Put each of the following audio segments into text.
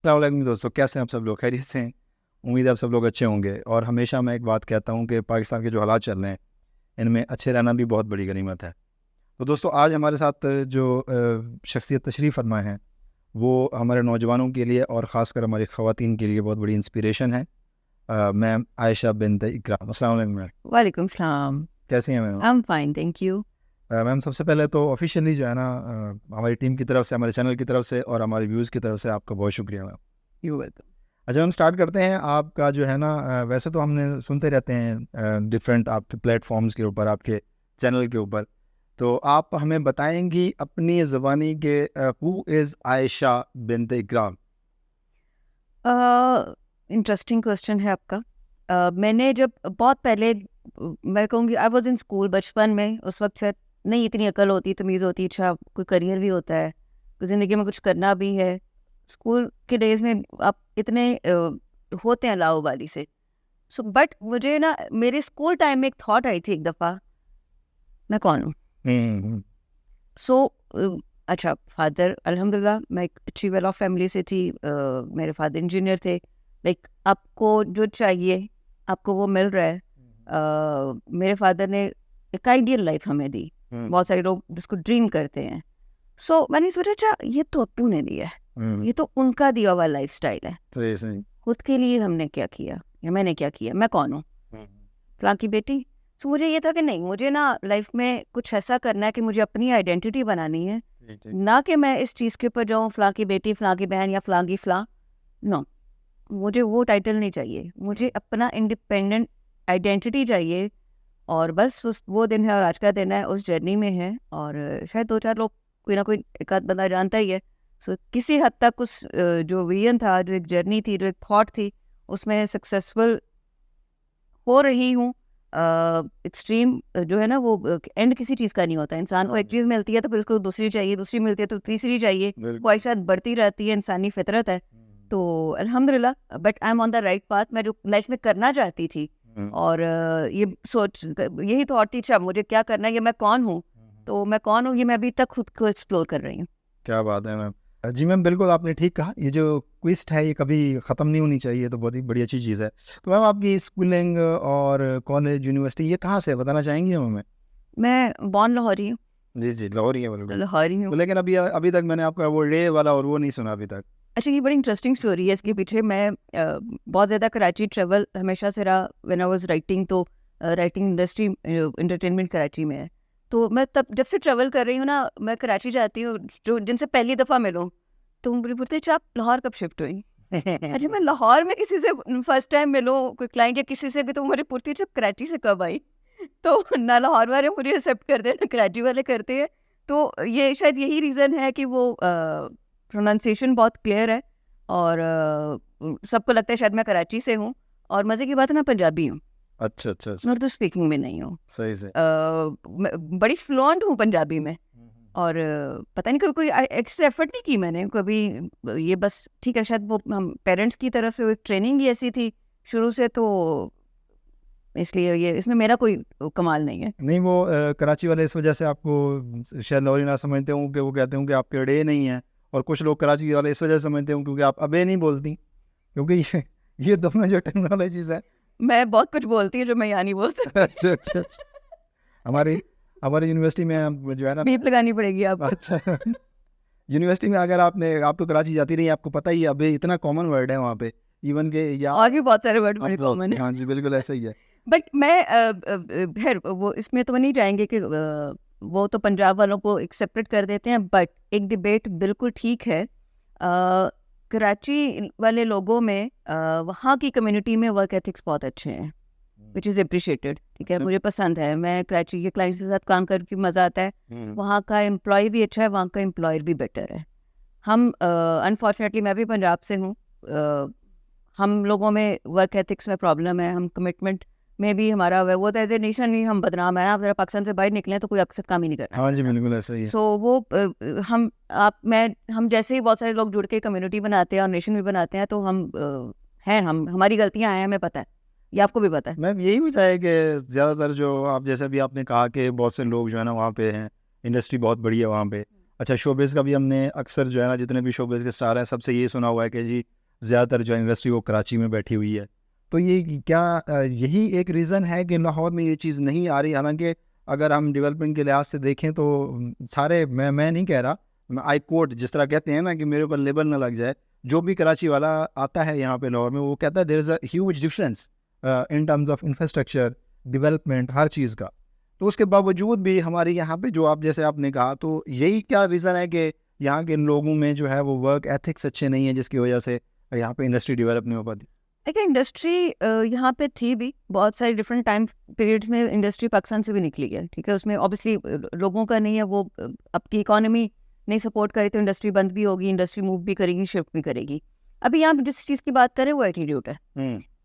अस्सलाम वालेकुम दोस्तों, कैसे हैं आप सब लोग? खैरियत से हैं? उम्मीद है आप सब लोग अच्छे होंगे। और हमेशा मैं एक बात कहता हूँ कि पाकिस्तान के जो हालात चल रहे हैं, इनमें अच्छे रहना भी बहुत बड़ी गनीमत है। तो दोस्तों, आज हमारे साथ जो शख्सियत तशरीफ़ फरमा है, वो हमारे नौजवानों के लिए और ख़ासकर हमारी ख़वातीन के लिए बहुत बड़ी इंस्पिरेशन है। मैम आयशा बिनत इकराम। अस्सलाम वालेकुम मैम, वालेकुम सलाम। कैसी हैं ma'am? I am fine, thank you. Ma'am, सबसे पहले तो ऑफिशियली जो है ना, हमारी टीम की तरफ से, हमारे चैनल की तरफ से और हमारे व्यूज़ की तरफ से आपका बहुत शुक्रिया मैम। You welcome. अच्छा, हम स्टार्ट करते हैं। आपका जो है ना, वैसे तो हमने सुनते रहते हैं डिफरेंट आपके प्लेटफॉर्म्स के ऊपर, आपके चैनल के ऊपर। तो आप हमें बताएंगी अपनी ज़बानी के who is Ayesha bint Ikram? Interesting question है आपका। मैंने जब बहुत पहले मैं कहूँगी आई वाज इन स्कूल बचपन में, उस वक्त शायद नहीं इतनी अकल होती, तमीज़ होती, अच्छा कोई करियर भी होता है, कोई ज़िंदगी में कुछ करना भी है। स्कूल के डेज में आप इतने होते हैं लाओबाली से। सो बट मुझे ना मेरे स्कूल टाइम में एक थॉट आई थी एक दफ़ा, मैं कौन हूँ। हम्म। सो अच्छा, फादर अल्हम्दुलिल्लाह मैं एक अच्छी वेल ऑफ फैमिली से थी। मेरे फादर इंजीनियर थे। लाइक आपको जो चाहिए आपको वो मिल रहा है। मेरे फादर ने एक आइडियल लाइफ हमें दी। हम्म। बहुत सारे लोग जिसको ड्रीम करते हैं। सो मैंने सोचा अच्छा ये तो अप्पू ने दिया है, हम्म। ये तो उनका दिया हुआ लाइफ स्टाइल है। सही सही। खुद के लिए हमने क्या किया या मैंने क्या किया, मैं कौन हूँ, हम्म। फलां की बेटी। सो मुझे ये था कि नहीं, मुझे ना लाइफ में कुछ ऐसा करना है कि मुझे अपनी आइडेंटिटी बनानी है, ठीक ठीक। ना कि मैं इस चीज़ के ऊपर जाऊँ फलां की बेटी, फलां की बहन या फलां की फलां। नो, मुझे वो टाइटल नहीं चाहिए, मुझे अपना इंडिपेंडेंट आइडेंटिटी चाहिए। और बस उस वो दिन है और आज का दिन है, उस जर्नी में है। और शायद दो चार लोग, कोई ना कोई एक आध बंदा जानता ही है। सो किसी हद तक उस जो विजन था, जो एक जर्नी थी, जो एक थॉट थी, उसमें सक्सेसफुल हो रही हूँ। एक्सट्रीम जो है ना वो एंड किसी चीज़ का नहीं होता। इंसान को हाँ एक जी। चीज़ मिलती है तो फिर उसको दूसरी चाहिए, दूसरी मिलती है तो तीसरी चाहिए, बिल्कुल। ख्वाहिशात बढ़ती रहती है, इंसानी फितरत है। हम्म। तो अल्हम्दुलिल्लाह but I am on the right path. मैं जो लाइफ में करना चाहती थी हम्म। और ये सोच यही थॉट थी, अच्छा मुझे क्या करना है, ये मैं कौन हूँ। तो मैं कौन हूँ ये मैं अभी तक खुद को एक्सप्लोर कर रही हूँ। क्या बात है मैम। जी मैम, बिल्कुल आपने ठीक कहा। ये जो क्विस्ट है ये कभी ख़त्म नहीं होनी चाहिए, तो बहुत ही बड़ी अच्छी चीज़ है। तो मैम, आपकी स्कूलिंग और कॉलेज यूनिवर्सिटी ये कहाँ से है, बताना चाहेंगी हम हमें? मैं बॉर्न लाहौरी हूँ। जी जी, लाहौर ही है बिल्कुल। लाहौरी हूँ। तो लेकिन अभी अभी तक मैंने आपका वो रे वाला और वो नहीं सुना अभी तक। अच्छा, ये बड़ी इंटरेस्टिंग स्टोरी है इसके पीछे। मैं बहुत ज़्यादा कराची ट्रेवल हमेशा से रहा। व्हेन आई वाज राइटिंग, तो राइटिंग इंडस्ट्री एंटरटेनमेंट कराची में है। तो मैं तब जब से ट्रेवल कर रही हूँ ना, मैं कराची जाती हूँ, जो जिनसे पहली दफ़ा मिलूँ तो मुझे पूछते हैं, अच्छा आप लाहौर कब शिफ्ट हुई। अच्छा, मैं लाहौर में किसी से फर्स्ट टाइम मिलूँ, कोई क्लाइंट या किसी से भी, तो मुझे पूछती है अच्छा कराची से कब आई। तो ना लाहौर वाले मुझे एक्सेप्ट करते हैं ना कराची वाले करते हैं। तो ये शायद यही रीज़न है कि वो प्रोनाउंसिएशन बहुत क्लियर है। और सबको लगता है शायद मैं कराची से हूँ। और मज़े की बात है, मैं पंजाबी हूँ, अच्छा अच्छा अच्छा। उर्दू स्पीकिंग में नहीं हूँ। सही से। मैं बड़ी फ्लुएंट हूँ पंजाबी में। और पता नहीं कभी कोई एक्स्ट्रा एफर्ट नहीं की मैंने कभी। ये बस ठीक है, शायद वो हम पेरेंट्स की तरफ से वो एक ट्रेनिंग ही ऐसी थी शुरू से, तो इसलिए ये इसमें मेरा कोई कमाल नहीं है। नहीं, वो कराची वाले इस वजह से आपको शायद लाहौरी ना समझते हों कि वो कहते हों कि आपके डे नहीं है। और कुछ लोग कराची वाले इस वजह से समझते हों क्योंकि आप अबे नहीं बोलती, क्योंकि ये दोनों जो टेक्नोलॉजीज है। मैं बहुत कुछ बोलती हूँ जो मैं यहाँ नहीं बोल सकती। अच्छा अच्छा अच्छा। हमारी हमारी यूनिवर्सिटी में जो है ना। बीप लगानी पड़ेगी आपको। अच्छा। यूनिवर्सिटी में अगर आप तो कराची जाती रही, आपको पता ही है, अबे इतना कॉमन वर्ड है वहाँ पे। इवन के या और भी बहुत सारे वर्ड बड़े अब कॉमन है। हाँ जी, बिल्कुल ऐसा ही है। बट मैं खैर वो इसमें तो नहीं जाएंगे कि वो तो पंजाब वालों को एक्सेप्टेड कर देते हैं। बट एक डिबेट बिल्कुल ठीक है। कराची वाले लोगों में वहाँ की कम्युनिटी में वर्क एथिक्स बहुत अच्छे हैं, विच इज़ अप्रिशिएटेड। ठीक है, अच्छा। मुझे पसंद है, मैं कराची के क्लाइंट्स के साथ काम करके मज़ा आता है। हम्म। वहाँ का एम्प्लॉय भी अच्छा है, वहाँ का एम्प्लॉयर भी बेटर है। हम अनफॉर्चुनेटली मैं भी पंजाब से हूँ। हम लोगों में वर्क एथिक्स में प्रॉब्लम है, हम कमिटमेंट में भी हमारा वो एज ए नेशन ही हम बदनाम है ना। अगर पाकिस्तान से बाहर निकले तो कोई आपके साथ काम ही नहीं करना हाँ जी, चाहता। बिल्कुल ऐसा ही है। सो वो हम आप मैं हम जैसे ही बहुत सारे लोग जुड़ के कम्युनिटी बनाते हैं और नेशन भी बनाते हैं, तो हम हैं, हम हमारी गलतियां हैं, हमें पता है, ये आपको भी पता है। मैम, यही वजह है कि ज़्यादातर जो आप जैसे भी आपने कहा कि बहुत से लोग जो है ना वहाँ पे हैं, इंडस्ट्री बहुत बड़ी है वहाँ पे। अच्छा, शोबिज़ का भी हमने अक्सर जो है ना, जितने भी शोबिज़ के स्टार हैं, सबसे ये सुना हुआ है कि जी ज़्यादातर जो इंडस्ट्री वो कराची में बैठी हुई है। तो ये क्या यही एक रीज़न है कि लाहौर में ये चीज़ नहीं आ रही? हालाँकि अगर हम डेवलपमेंट के लिहाज से देखें तो सारे, मैं नहीं कह रहा, मैं आई कोट, जिस तरह कहते हैं ना कि मेरे ऊपर लेबल ना लग जाए, जो भी कराची वाला आता है यहाँ पे लाहौर में, वो कहता है there is a huge difference in terms of infrastructure, development, हर चीज़ का। तो उसके बावजूद भी हमारे यहाँ पे जो आप, जैसे आपने कहा, तो यही क्या रीज़न है कि यहाँ के लोगों में जो है वो वर्क एथिक्स अच्छे नहीं है, जिसकी वजह से यहाँ पे इंडस्ट्री डेवलप नहीं हो पाती? देखिए इंडस्ट्री यहाँ पे थी भी बहुत सारी डिफरेंट टाइम पीरियड्स में इंडस्ट्री पाकिस्तान से भी निकली है, ठीक है। उसमें ऑब्वियसली लोगों का नहीं है, वो आपकी इकोनॉमी नहीं सपोर्ट करे तो इंडस्ट्री बंद भी होगी, इंडस्ट्री मूव भी करेगी, शिफ्ट भी करेगी। अभी यहाँ जिस चीज़ की बात करें वो एटीट्यूड है।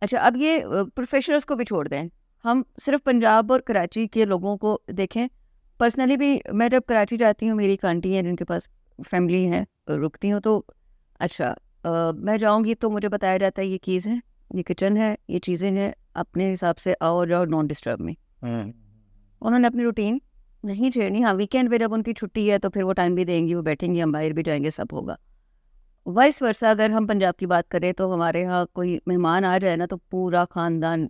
अच्छा, अब ये प्रोफेशनल्स को भी छोड़ दें, हम सिर्फ पंजाब और कराची के लोगों को देखें। पर्सनली भी मैं जब कराची जाती हूँ, मेरी एक आंटी है जिनके पास फैमिली है, रुकती हूँ, तो अच्छा मैं जाऊँगी तो मुझे बताया जाता है ये कीज़ है, ये किचन है, ये चीज़ें हैं, अपने हिसाब से आओ और जाओ, नॉन डिस्टर्ब में। उन्होंने अपनी रूटीन नहीं छेड़नी। हाँ, वीकेंड पे जब उनकी छुट्टी है तो फिर वो टाइम भी देंगी, वो बैठेंगी, हम बाहर भी जाएंगे, सब होगा। वाइस वर्सा अगर हम पंजाब की बात करें तो हमारे यहाँ कोई मेहमान आ जाए ना तो पूरा ख़ानदान,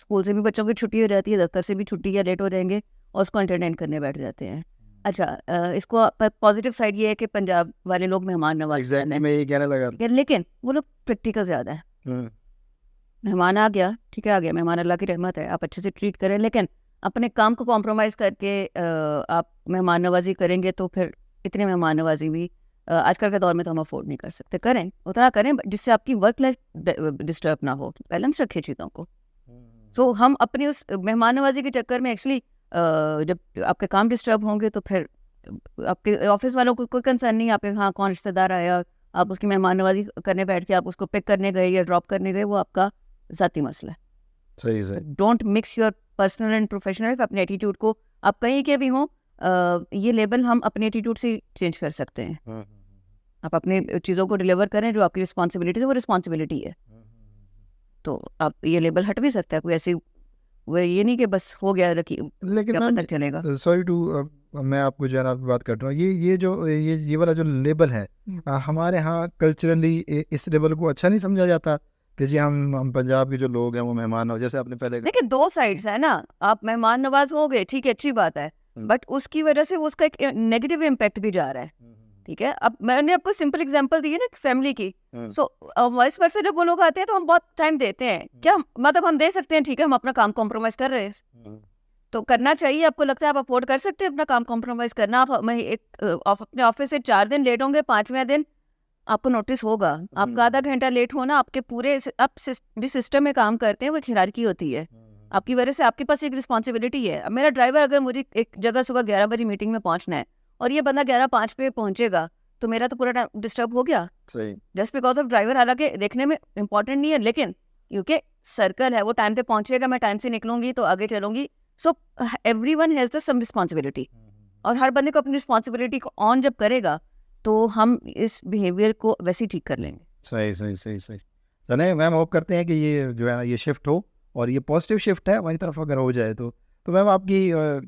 स्कूल से भी बच्चों की छुट्टी हो जाती है, दफ्तर से भी छुट्टी या लेट हो जाएंगे और उसको एंटरटेन करने बैठ जाते हैं। अच्छा, इसको पॉजिटिव साइड ये है कि पंजाब वाले लोग मेहमान नवाज एग्जैक्टली, मैं ये कहने लगा था। लेकिन वो लोग प्रैक्टिकल ज़्यादा है। मेहमान आ गया, ठीक है, आ गया मेहमान, अल्लाह की रहमत है, आप अच्छे से ट्रीट करें, लेकिन अपने काम को कॉम्प्रोमाइज़ करके आप मेहमान नवाजी करेंगे तो फिर इतनी मेहमान नवाजी भी आजकल के दौर में तो हम अफोर्ड नहीं कर सकते। करें उतना करें जिससे आपकी वर्क लाइफ डिस्टर्ब ना हो, बैलेंस रखें चीज़ों को। तो हम अपनी उस मेहमान नवाजी के चक्कर में एक्चुअली जब आपके काम डिस्टर्ब होंगे तो फिर आपके ऑफिस वालों को कोई कंसर्न नहीं, आपके हाँ कौन रिश्तेदार आया, आप उसकी मेहमान नवाजी करने बैठ के आप उसको पिक करने गए या ड्रॉप करने गए, वो आपका ज़ाती मसला है। सही सही। Don't mix your personal and professional. अपने एटीट्यूड को, आप कहीं के भी हों, ये लेबल हम अपने एटीट्यूड से चेंज कर सकते हैं। आप अपनी चीज़ों को डिलीवर करें, जो आपकी रिस्पॉन्सिबिलिटी है वो रिस्पॉन्सिबिलिटी है, तो आप ये लेबल हट भी सकता है। कोई ऐसी वो ये नहीं कि बस हो गया रखी, लेकिन क्या पता चलेगा। सॉरी टू, मैं आपको जो है ना आपकी बात कर रहा हूँ, ये जो ये वाला जो लेबल है, हमारे यहाँ कल्चरली इस लेबल को अच्छा नहीं समझा जाता कि जी हम पंजाब के जो लोग हैं वो मेहमान हो, जैसे आपने पहले देखिए दो साइड्स है ना, आप मेहमान नवाज हो गए, ठीक है, अच्छी बात है, बट उसकी वजह से वो उसका एक नेगेटिव इम्पैक्ट भी जा रहा है, ठीक है। अब मैंने आपको सिंपल एग्जांपल दी है ना फैमिली की, सो वाइस वर्सा जब वो लोग आते हैं तो हम बहुत टाइम देते हैं, क्या मतलब हम दे सकते हैं, ठीक है, हम अपना काम कॉम्प्रोमाइज कर रहे हैं तो करना चाहिए। आपको लगता है आप अफोर्ड कर सकते हैं अपना काम कॉम्प्रोमाइज करना? आप मैं अपने ऑफिस से 4 दिन लेट होंगे, 5वें दिन आपको नोटिस होगा। आपका आधा घंटा लेट होना आपके पूरे आप जिस सिस्टम में काम करते हैं वो एक हिरार्की होती है, आपकी वजह से आपके पास एक रिस्पॉन्सिबिलिटी है। अब मेरा ड्राइवर अगर मुझे एक जगह सुबह 11 बजे मीटिंग में पहुंचना है और ये बंदा 11:05 पे पहुंचेगा तो मेरा तो पूरा टाइम डिस्टर्ब हो गया, सही। Just because of driver. हालांकि देखने में इंपॉर्टेंट नहीं है, लेकिन क्योंकि सर्कल है, वो टाइम पे पहुंचेगा, मैं टाइम से निकलूंगी तो आगे चलूंगी। So everyone has the same responsibility, और हर बंदे को अपनी रिस्पॉन्सिबिलिटी को ऑन जब करेगा तो हम इस बिहेवियर को वैसे ही ठीक कर लेंगे। सही सही सही सही। चलें, मैम होप करते हैं कि ये जो है ना ये शिफ्ट हो, और ये पॉजिटिव शिफ्ट है हमारी तरफ अगर हो जाए तो। मैम आपकी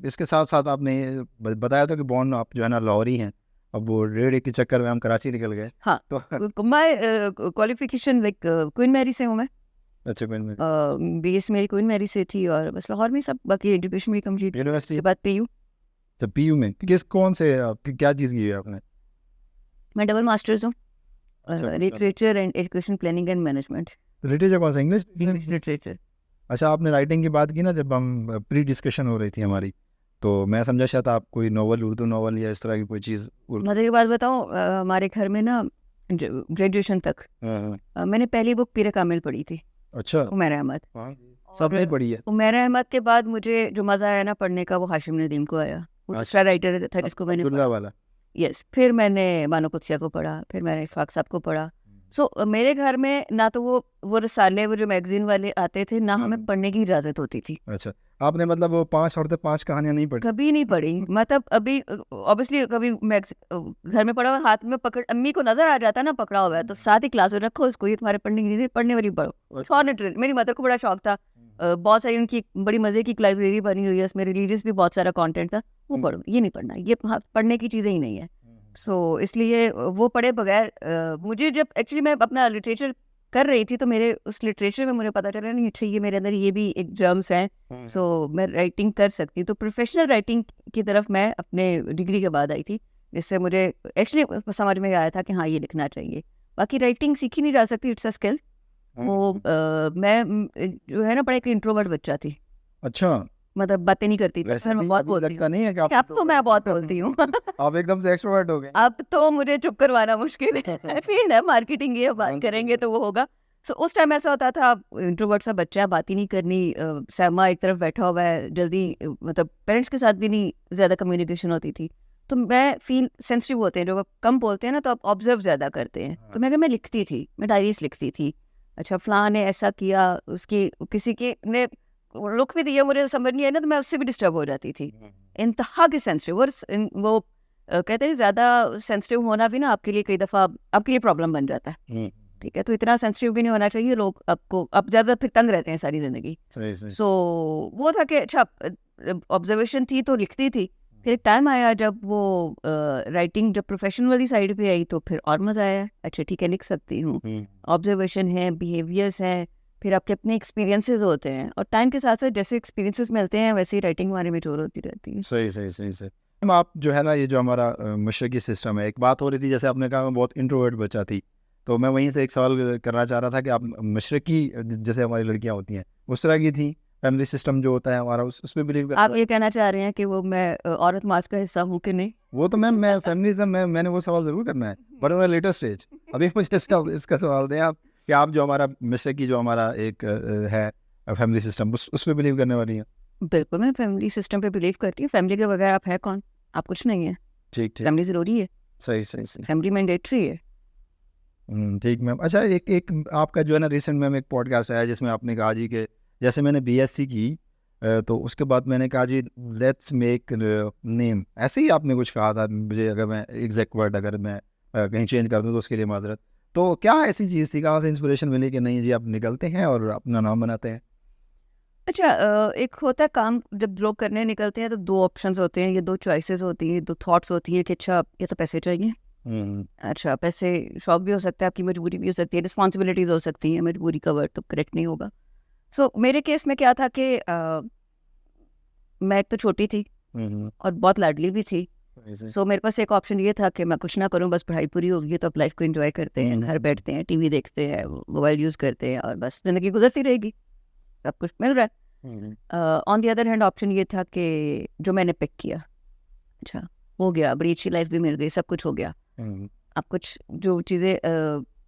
इसके साथ साथ आपने बताया था कि बॉर्न आप जो है ना लाहौरी हैं, अब वो रेड के चक्कर में हम कराची निकल गए। हाँ, तो my qualification like Queen Mary से हूँ मैं। अच्छा, बेस मेरी क्वीन मैरी से थी और बस लाहौर में सब, बाकी एजुकेशन भी कंप्लीट यूनिवर्सिटी के बाद PU। तो PU में कौन से क्या चीज़ की है आपने? मैं डबल मास्टर्स हूँ, अच्छा, literature and education planning and management. Literature कौन सा? English literature. अच्छा, आपने राइटिंग की बात की ना, जब हम प्री डिस्कशन हो रही थी हमारी, तो मैं समझा शायद आप कोई नॉवल, उर्दू नॉवल या इस तरह की कोई चीज़। मजे की बात बताऊँ, हमारे घर में ना ग्रेजुएशन तक मैंने पहली बुक पीर कामिल पढ़ी थी, अच्छा, उमैर अहमद। सबने पढ़ी है। उमैर अहमद के बाद मुझे जो मज़ा आया ना पढ़ने का वो हाशिम नदीम को आया, वो दूसरा राइटर था जिसको मैंने अब्दुल्ला वाला। यस, फिर मैंने बानो कुदसिया को पढ़ा, फिर मैंने इशफाक साहब को पढ़ा। सो मेरे घर में ना तो वो रसाले, वो जो मैगजीन वाले आते थे, ना हमें पढ़ने की इजाज़त होती थी। अच्छा, आपने मतलब वो 5 औरतें 5 कहानियां नहीं पढ़ी? कभी नहीं पढ़ी। मतलब अभी ऑब्वियसली कभी घर में पढ़ा हुआ, हाथ में पकड़, अम्मी को नजर आ जाता ना पकड़ा हुआ है तो साथ ही क्लास में रखो इसको, ये तुम्हारे पढ़ने की नहीं थी, पढ़ने वाली पढ़ो। मेरी मदर को बड़ा शौक था, बहुत सारी उनकी बड़ी मजे की लाइब्रेरी बनी हुई है, उसमें रिलीजियस भी बहुत सारा कंटेंट था, वो पढ़ो, ये नहीं पढ़ना, ये पढ़ने की चीज़ें ही नहीं है। सो इसलिए वो पढ़े बगैर मुझे जब एक्चुअली मैं अपना लिटरेचर कर रही थी तो मेरे उस लिटरेचर में मुझे पता चला नहीं अच्छा ये मेरे अंदर ये भी एक जर्म्स हैं, सो मैं राइटिंग कर सकती हूँ। तो प्रोफेशनल राइटिंग की तरफ मैं अपने डिग्री के बाद आई थी, जिससे मुझे एक्चुअली समझ में आया था कि हाँ ये लिखना चाहिए। बाकी राइटिंग सीखी नहीं जा सकती, इट्स अ स्किल। वो जो है ना बड़ा एक इंट्रोवर्ट बच्चा थी, अच्छा, मतलब बातें नहीं करती थी, वैसे फिर मैं अभी बहुत अभी बोलती लगता हूँ। नहीं है कि आप अब तो मैं बहुत बोलती हूँ। आप एकदम से एक्सट्रोवर्ट हो गए। अब तो मुझे चुप करवाना मुश्किल है, फील्ड है मार्केटिंग, ये हाँ बात जी, करेंगे तो वो होगा। सो उस टाइम ऐसा होता था, इंट्रोवर्ट सा बच्चा है, बात ही नहीं करनी, सहमा एक तरफ बैठा हुआ है, जल्दी मतलब पेरेंट्स के साथ भी नहीं ज़्यादा कम्युनिकेशन होती थी। तो मैं फील सेंसिटिव होते हैं, जो कम बोलते हैं ना तो आप ऑब्जर्व ज़्यादा करते हैं। तो मैं लिखती थी, मैं डायरीज लिखती थी। अच्छा फलां ने ऐसा किया, उसकी किसी की ने लुक भी दिया, मुझे समझ नहीं आई ना तो मैं उससे भी डिस्टर्ब हो जाती थी। इंतहा की सेंसिटिव, और वो कहते हैं ज़्यादा सेंसिटिव होना भी ना आपके लिए कई दफ़ा आपके लिए प्रॉब्लम बन जाता है। ठीक है, तो इतना सेंसिटिव भी नहीं होना चाहिए, लोग आपको अब ज़्यादा फिर तंग रहते हैं सारी ज़िंदगी। सही सही। सो वो था कि अच्छा ऑब्जर्वेशन थी तो लिखती थी। फिर एक टाइम आया जब वो राइटिंग जब प्रोफेशनल वाली साइड पे आई तो फिर और मज़ा आया, अच्छा ठीक है लिख सकती हूँ। ऑब्जर्वेशन है, बिहेवियर्स हैं, फिर आपके अपने एक्सपीरियंसेस होते हैं, और टाइम के साथ साथ जैसे एक्सपीरियंसेस मिलते हैं वैसे ही राइटिंग हमारी मेच्योर होती रहती है। सही सही सही सही। मैम आप जो है ना ये जो हमारा मशरकी सिस्टम है, एक बात हो रही थी जैसे आपने कहा मैं बहुत इंट्रोवर्ट बच्चा थी, तो मैं वहीं से एक सवाल करना चाह रहा था कि आप मशरकी जैसे हमारी लड़कियां होती हैं उस तरह की थी, फैमिली सिस्टम जो होता है हमारा उस पर बिलीव आप करते ये कहना चाह रहे हैं कि वो मैं औरत मास का हिस्सा हूँ कि नहीं? वो तो मैम मैं फेमिनिज्म में मैंने वो सवाल ज़रूर करना है, बट ऑन लेटर स्टेज। अभी मुझे इसका सवाल दें आप कि आप जो हमारा मशरकी जो हमारा एक है फैमिली सिस्टम उस पर बिलीव करने वाली हैं? बिल्कुल, मैं फैमिली सिस्टम पे बिलीव करती हूँ। फैमिली के बगैर आप है कौन? आप कुछ नहीं है। ठीक ठीक। फैमिली ज़रूरी है, सही सही सही। फैमिली मैंडेटरी है। ठीक मैम। अच्छा एक एक आपका जो है ना रिसेंट मैम एक पॉडकास्ट आया जिसमें आपने कहा जी कि जैसे मैंने बीएससी की तो उसके बाद मैंने कहा जी लेट्स मेक नेम, ऐसे ही आपने कुछ कहा था मुझे, अगर मैं एग्जैक्ट वर्ड अगर मैं कहीं चेंज कर दूँ तो उसके लिए माजरत। तो क्या ऐसी चीज़ थी, कहाँ से इंस्पिरेशन मिली कि नहीं जी आप निकलते हैं और अपना नाम बनाते हैं? अच्छा एक होता है काम, जब लोग करने निकलते हैं तो 2 ऑप्शंस होते हैं, ये 2 चॉइसेस होती हैं, 2 थॉट्स होती हैं कि अच्छा ये तो पैसे चाहिए। हम्म, अच्छा पैसे शौक भी हो सकता है, आपकी मजबूरी भी हो सकती है, रिस्पॉन्सिबिलिटीज़ हो सकती हैं, मजबूरी का वर्ड तो करेक्ट नहीं होगा। सो मेरे केस में क्या था कि मैं एक तो छोटी थी हम्म, और बहुत लाडली भी थी। ऐसे। सो मेरे पास एक ऑप्शन ये था कि मैं कुछ ना करूं, बस पढ़ाई पूरी होगी तो अब लाइफ को एंजॉय करते हैं, घर बैठते हैं, टीवी देखते हैं, मोबाइल यूज़ करते हैं और बस ज़िंदगी गुजरती रहेगी, सब कुछ मिल रहा है। On the other hand option ये था कि जो मैंने पिक किया, अच्छा हो गया, बड़ी अच्छी लाइफ भी मिल गई, सब कुछ हो गया। अब कुछ जो चीज़ें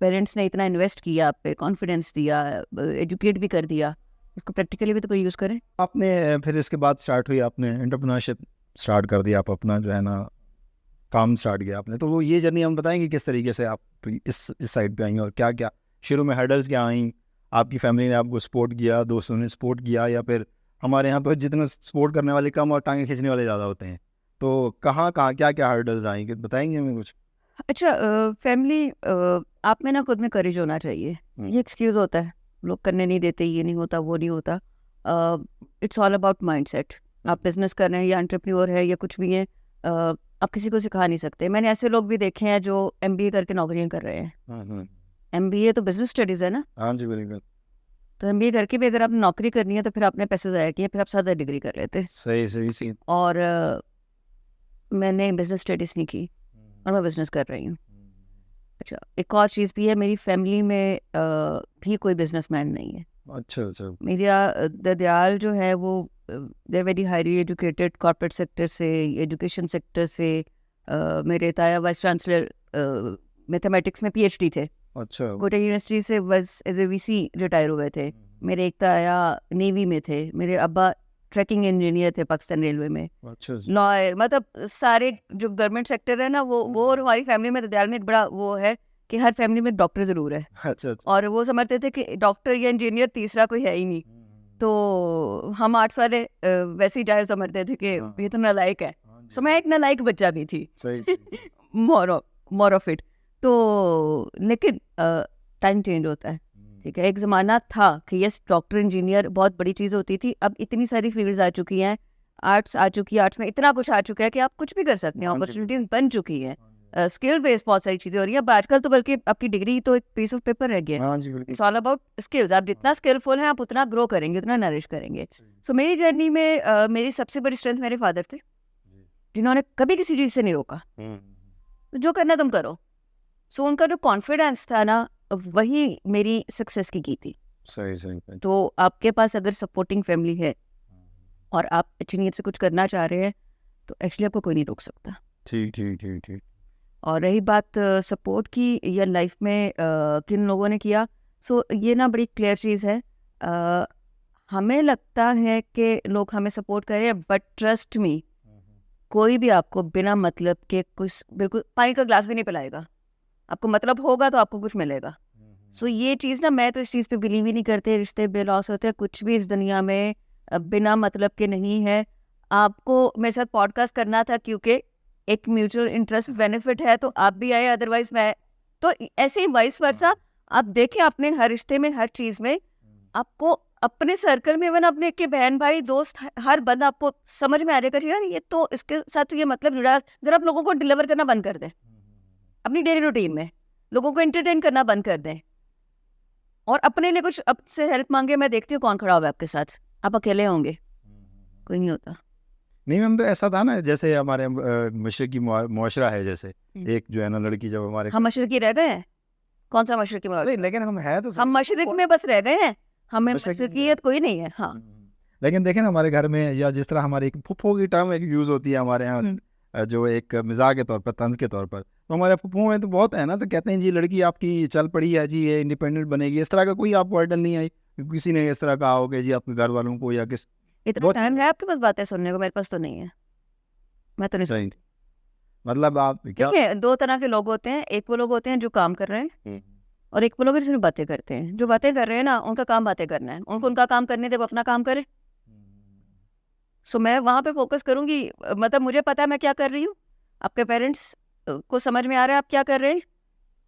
पेरेंट्स ने इतना इन्वेस्ट किया आप पे, कॉन्फिडेंस दिया, एजुकेट भी कर दिया, उसको प्रैक्टिकली भी तो कोई यूज़ करे। आपने फिर इसके बाद स्टार्ट हुई, आपने एंटरप्रेन्योरशिप स्टार्ट कर दिया, आप अपना जो है ना काम स्टार्ट किया आपने, तो वो ये जर्नी हम बताएंगे किस तरीके से आप इस साइड पे आई और क्या क्या शुरू में हर्डल्स क्या आई, आपकी फैमिली ने आपको सपोर्ट किया, दोस्तों ने सपोर्ट किया, या फिर हमारे यहाँ तो जितना सपोर्ट करने वाले कम और टांगे खींचने वाले ज़्यादा होते हैं, तो कहाँ कहाँ क्या क्या हर्डल्स आई बताएंगे हमें कुछ? अच्छा फैमिली आप में ना खुद में करेज होना चाहिए। ये एक्सक्यूज़ होता है, लोग करने नहीं देते, ये नहीं होता, वो नहीं होता। It's all about mindset. आप बिजनेस कर रहे हैं या एंटरप्रेन्योर है या कुछ भी है, आप किसी को सिखा नहीं सकते। मैंने ऐसे लोग भी देखे हैं जो एमबीए करके नौकरियां कर रहे हैं। एमबीए तो बिजनेस स्टडीज़ है ना, हाँ जी बिल्कुल। तो एमबीए करके भी अगर आपने नौकरी करनी है तो फिर आपने पैसे ज़ाया किए, फिर आप सादा डिग्री कर लेते। सही सही सही। और मैंने बिजनेस स्टडीज़ नहीं की और मैं बिजनेस कर रही हूँ। अच्छा एक और चीज़ भी है, मेरी फैमिली में भी कोई बिजनेसमैन नहीं है। अच्छा अच्छा। मेरा ददयाल जो है वो they very highly educated, corporate sector से, एजुकेशन सेक्टर से। मेरे ताया वाइस चांसलर मैथमेटिक्स में पीएचडी थे, अच्छा। कोटा यूनिवर्सिटी से बस एज ए वीसी रिटायर हुए थे। मेरे एक ताया नेवी में थे, मेरे अब्बा ट्रैकिंग इंजीनियर थे पाकिस्तान रेलवे में, अच्छा लॉयर, मतलब सारे जो गवर्नमेंट सेक्टर है ना वो और हमारी फैमिली में ददयाल में एक बड़ा वो है कि हर फैमिली में एक डॉक्टर ज़रूर है। अच्छा अच्छा। और वो समझते थे कि डॉक्टर या इंजीनियर तीसरा कोई है ही नहीं। तो हम आर्ट्स वाले वैसे ही जाहिर समझते थे कि ये तो नालायक है। सो मैं एक नालायक बच्चा भी थी, सही सही। More of it. तो लेकिन टाइम चेंज होता है, ठीक है। एक ज़माना था कि यस डॉक्टर इंजीनियर बहुत बड़ी चीज़ होती थी, अब इतनी सारी फील्ड्स आ चुकी हैं, आर्ट्स आ चुकी है, आर्ट्स में इतना कुछ आ चुका है कि आप कुछ भी कर सकते हैं, हाँ जी। अपॉर्चुनिटीज़ बन चुकी हैं। स्किल बेस्ड बहुत सारी चीज़ें हो रही हैं। अब आजकल तो बल्कि आपकी डिग्री तो एक पीस ऑफ पेपर रह गया है। हाँ जी बिल्कुल। It's all about skills. आप जितना स्किलफुल हैं आप उतना ग्रो करेंगे, उतना नरिश करेंगे। सो मेरी जर्नी में मेरी सबसे बड़ी स्ट्रेंथ मेरे फादर थे, जिन्होंने कभी किसी चीज़ से नहीं रोका। तो जो करना तुम करो। सो उनका जो कॉन्फिडेंस था ना, वही मेरी सक्सेस की थी। सही सही। तो आपके पास अगर सपोर्टिंग फैमिली है और आप अच्छी नीयत से कुछ करना चाह रहे हैं तो एक्चुअली आपको कोई नहीं रोक सकता। ठीक ठीक ठीक ठीक। और रही बात सपोर्ट की या लाइफ में किन लोगों ने किया, सो ये ना बड़ी क्लियर चीज़ है। हमें लगता है कि लोग हमें सपोर्ट करें, बट ट्रस्ट मी, कोई भी आपको बिना मतलब के कुछ बिल्कुल पानी का ग्लास भी नहीं पिलाएगा। आपको मतलब होगा तो आपको कुछ मिलेगा। सो ये चीज़ ना, मैं तो इस चीज़ पे बिलीव ही नहीं करते। रिश्ते बेलॉस होते हैं, कुछ भी इस दुनिया में बिना मतलब के नहीं है। आपको मेरे साथ पॉडकास्ट करना था क्योंकि एक म्यूचुअल इंटरेस्ट बेनिफिट है, तो आप भी आए, अदरवाइज मैं तो ऐसे ही वाइस वर्सा। आप देखें अपने हर रिश्ते में, हर चीज़ में आपको अपने सर्कल में वन अपने के बहन भाई दोस्त हर बंदा आपको समझ में आ जाएगा यार ये तो इसके साथ तो ये मतलब जुड़ा है। जरा आप लोगों को डिलीवर करना बंद कर दें अपनी डेली रूटीन में, लोगों को एंटरटेन करना बंद कर दें और अपने लिए कुछ अब से हेल्प मांगे। मैं देखती हूँ कौन खड़ा हुआ है आपके साथ। आप अकेले होंगे, कोई नहीं होता। नहीं मैम, तो ऐसा था ना, जैसे हमारे मशरकी मुआशरा है, जैसे एक जो है ना लड़की जब हमारे हम मशरकी रह गए हैं? कौन सा मशरकी में? लेकिन हम है तो हम मशरक में बस रह गए हैं, हमें मशरकी में मशरकियत कोई नहीं है। हाँ, लेकिन देखें ना हमारे घर में, या जिस तरह हमारे एक फुफ्फो की टर्म एक यूज़ होती है हमारे यहाँ, जो एक मिजाज के तौर पर, तंज के तौर पर, तो हमारे फुफ्फो में तो बहुत है ना, तो कहते हैं जी लड़की आपकी चल पड़ी है जी, ये इंडिपेंडेंट बनेगी। इस तरह का कोई आपको वर्डन नहीं आई? किसी ने इस तरह कहा हो कि जी आपके घर वालों को, या किस? इतना बहुत टाइम है आपके पास बातें सुनने को? मेरे पास तो नहीं है, मैं तो नहीं सही। सुनती। मतलब आप क्या? देखिए, दो तरह के लोग होते हैं। एक वो लोग होते हैं जो काम कर रहे हैं, और एक वो लोग हैं जिसमें बातें करते हैं। जो बातें कर रहे हैं ना, उनका काम बातें करना है, उनको उनका काम करने दे, वो अपना काम करे। सो मैं वहाँ पे फोकस करूँगी। मतलब मुझे पता है मैं क्या कर रही हूँ। आपके पेरेंट्स को समझ में आ रहा है आप क्या कर रहे हैं।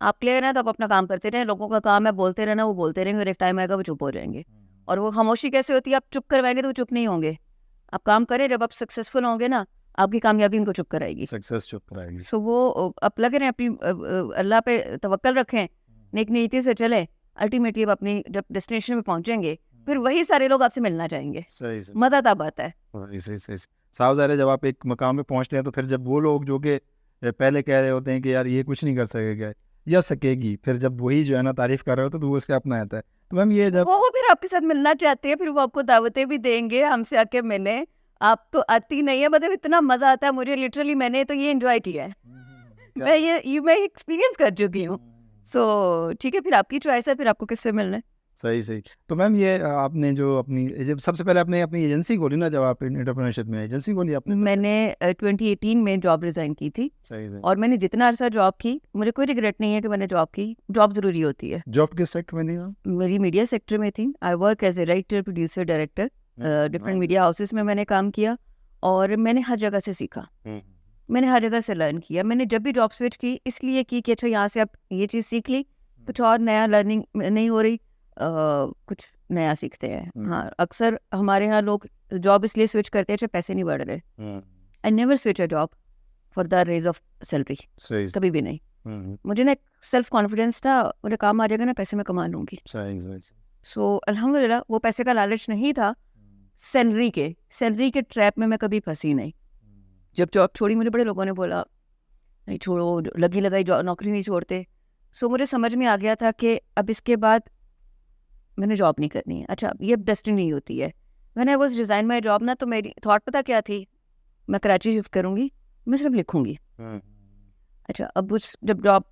आप क्लियर हैं तो आप अपना काम करते रहें। लोगों का काम है बोलते रहना, वो बोलते रहेंगे और एक टाइम आएगा वो चुप हो जाएंगे। और वो खामोशी कैसे होती है? आप चुप करवाएंगे तो वो चुप नहीं होंगे। आप काम करें, जब आप सक्सेसफुल होंगे ना, आपकी कामयाबी उनको चुप कराएगी। सक्सेस चुप कराएगी। सो वो आप लगे रहें अपनी अल्लाह पे तवक्कल रखें, नेक नीति से चलें। अल्टीमेटली आप अपनी जब डेस्टिनेशन में पहुंचेंगे, फिर वही सारे लोग आपसे मिलना चाहेंगे। सही सही मजा तब आता है। सही सही सही। साफ ज़ाहिर है, जब आप एक मकाम पे पहुंचते हैं तो फिर जब वो लोग जो कि पहले कह रहे होते हैं कि यार ये कुछ नहीं कर सकेगा या सकेगी, फिर जब वही जो है ना तारीफ कर रहे होते तो वो उसके अपना आता है। तो मैम ये जब वो फिर आपके साथ मिलना चाहते हैं, फिर वो आपको दावतें भी देंगे, हमसे आके मिले। आप तो आती नहीं है, मतलब इतना मजा आता है मुझे। लिटरली मैंने तो ये एंजॉय किया है। मैं एक्सपीरियंस कर चुकी हूँ। सो ठीक है, फिर आपकी चॉइस है, फिर आपको किससे मिलना है। सही सही। तो मैम ये आपने जो अपनी जब सबसे पहले आपने अपनी एजेंसी खोली ना, जब आप एंटरप्रेन्योरशिप में एजेंसी खोली आपने, मैंने 2018 में जॉब रिजाइन की थी। सही सही। और मैंने जितना अरसा जॉब की, मुझे कोई रिग्रेट नहीं है कि मैंने जॉब की। जॉब जरूरी होती है। जॉब किस सेक्टर में थी मैम? मेरी मीडिया सेक्टर में थी। I work as a writer, producer, director. Different media houses में मैंने काम किया और मैंने हर जगह से सीखा। मैंने हर जगह से लर्न किया। मैंने जब भी जॉब स्विच की इसलिए की कि अच्छा यहाँ से आप ये चीज़ सीख ली, कुछ और नया लर्निंग नहीं हो रही, कुछ नया सीखते हैं। हाँ, अक्सर हमारे यहाँ लोग जॉब इसलिए स्विच करते हैं जब पैसे नहीं बढ़ रहे। I never switch a job for the raise of salary, सही कभी भी नहीं। मुझे ना एक सेल्फ कॉन्फिडेंस था, मुझे काम आ जाएगा ना, पैसे मैं कमा लूँगी। सही सही। सो अल्हम्दुलिल्लाह वो पैसे का लालच नहीं था, सैलरी के ट्रैप में मैं कभी फंसी नहीं। जब जॉब छोड़ी, मुझे बड़े लोगों ने बोला नहीं छोड़ो, लगी लगाई नौकरी नहीं छोड़ते। सो मुझे समझ में आ गया था कि अब इसके बाद मैंने जॉब नहीं करनी है। अच्छा, ये डेस्टिनी नहीं होती है। मैंने वो रिज़ाइन माई जॉब ना, तो मेरी थॉट पता क्या थी? मैं कराची शिफ्ट करूँगी, मैं सिर्फ लिखूँगी। अच्छा, अब उस जब जॉब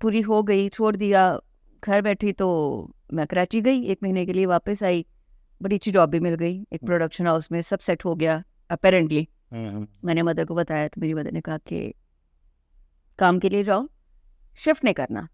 पूरी हो गई, छोड़ दिया, घर बैठी, तो मैं कराची गई 1 महीने के लिए, वापस आई। बड़ी अच्छी जॉब भी मिल गई एक प्रोडक्शन हाउस में, सब सेट हो गया अपेरेंटली। मैंने मदर को बताया तो मेरी मदर ने कहा कि काम के लिए जाओ, शिफ्ट नहीं करना।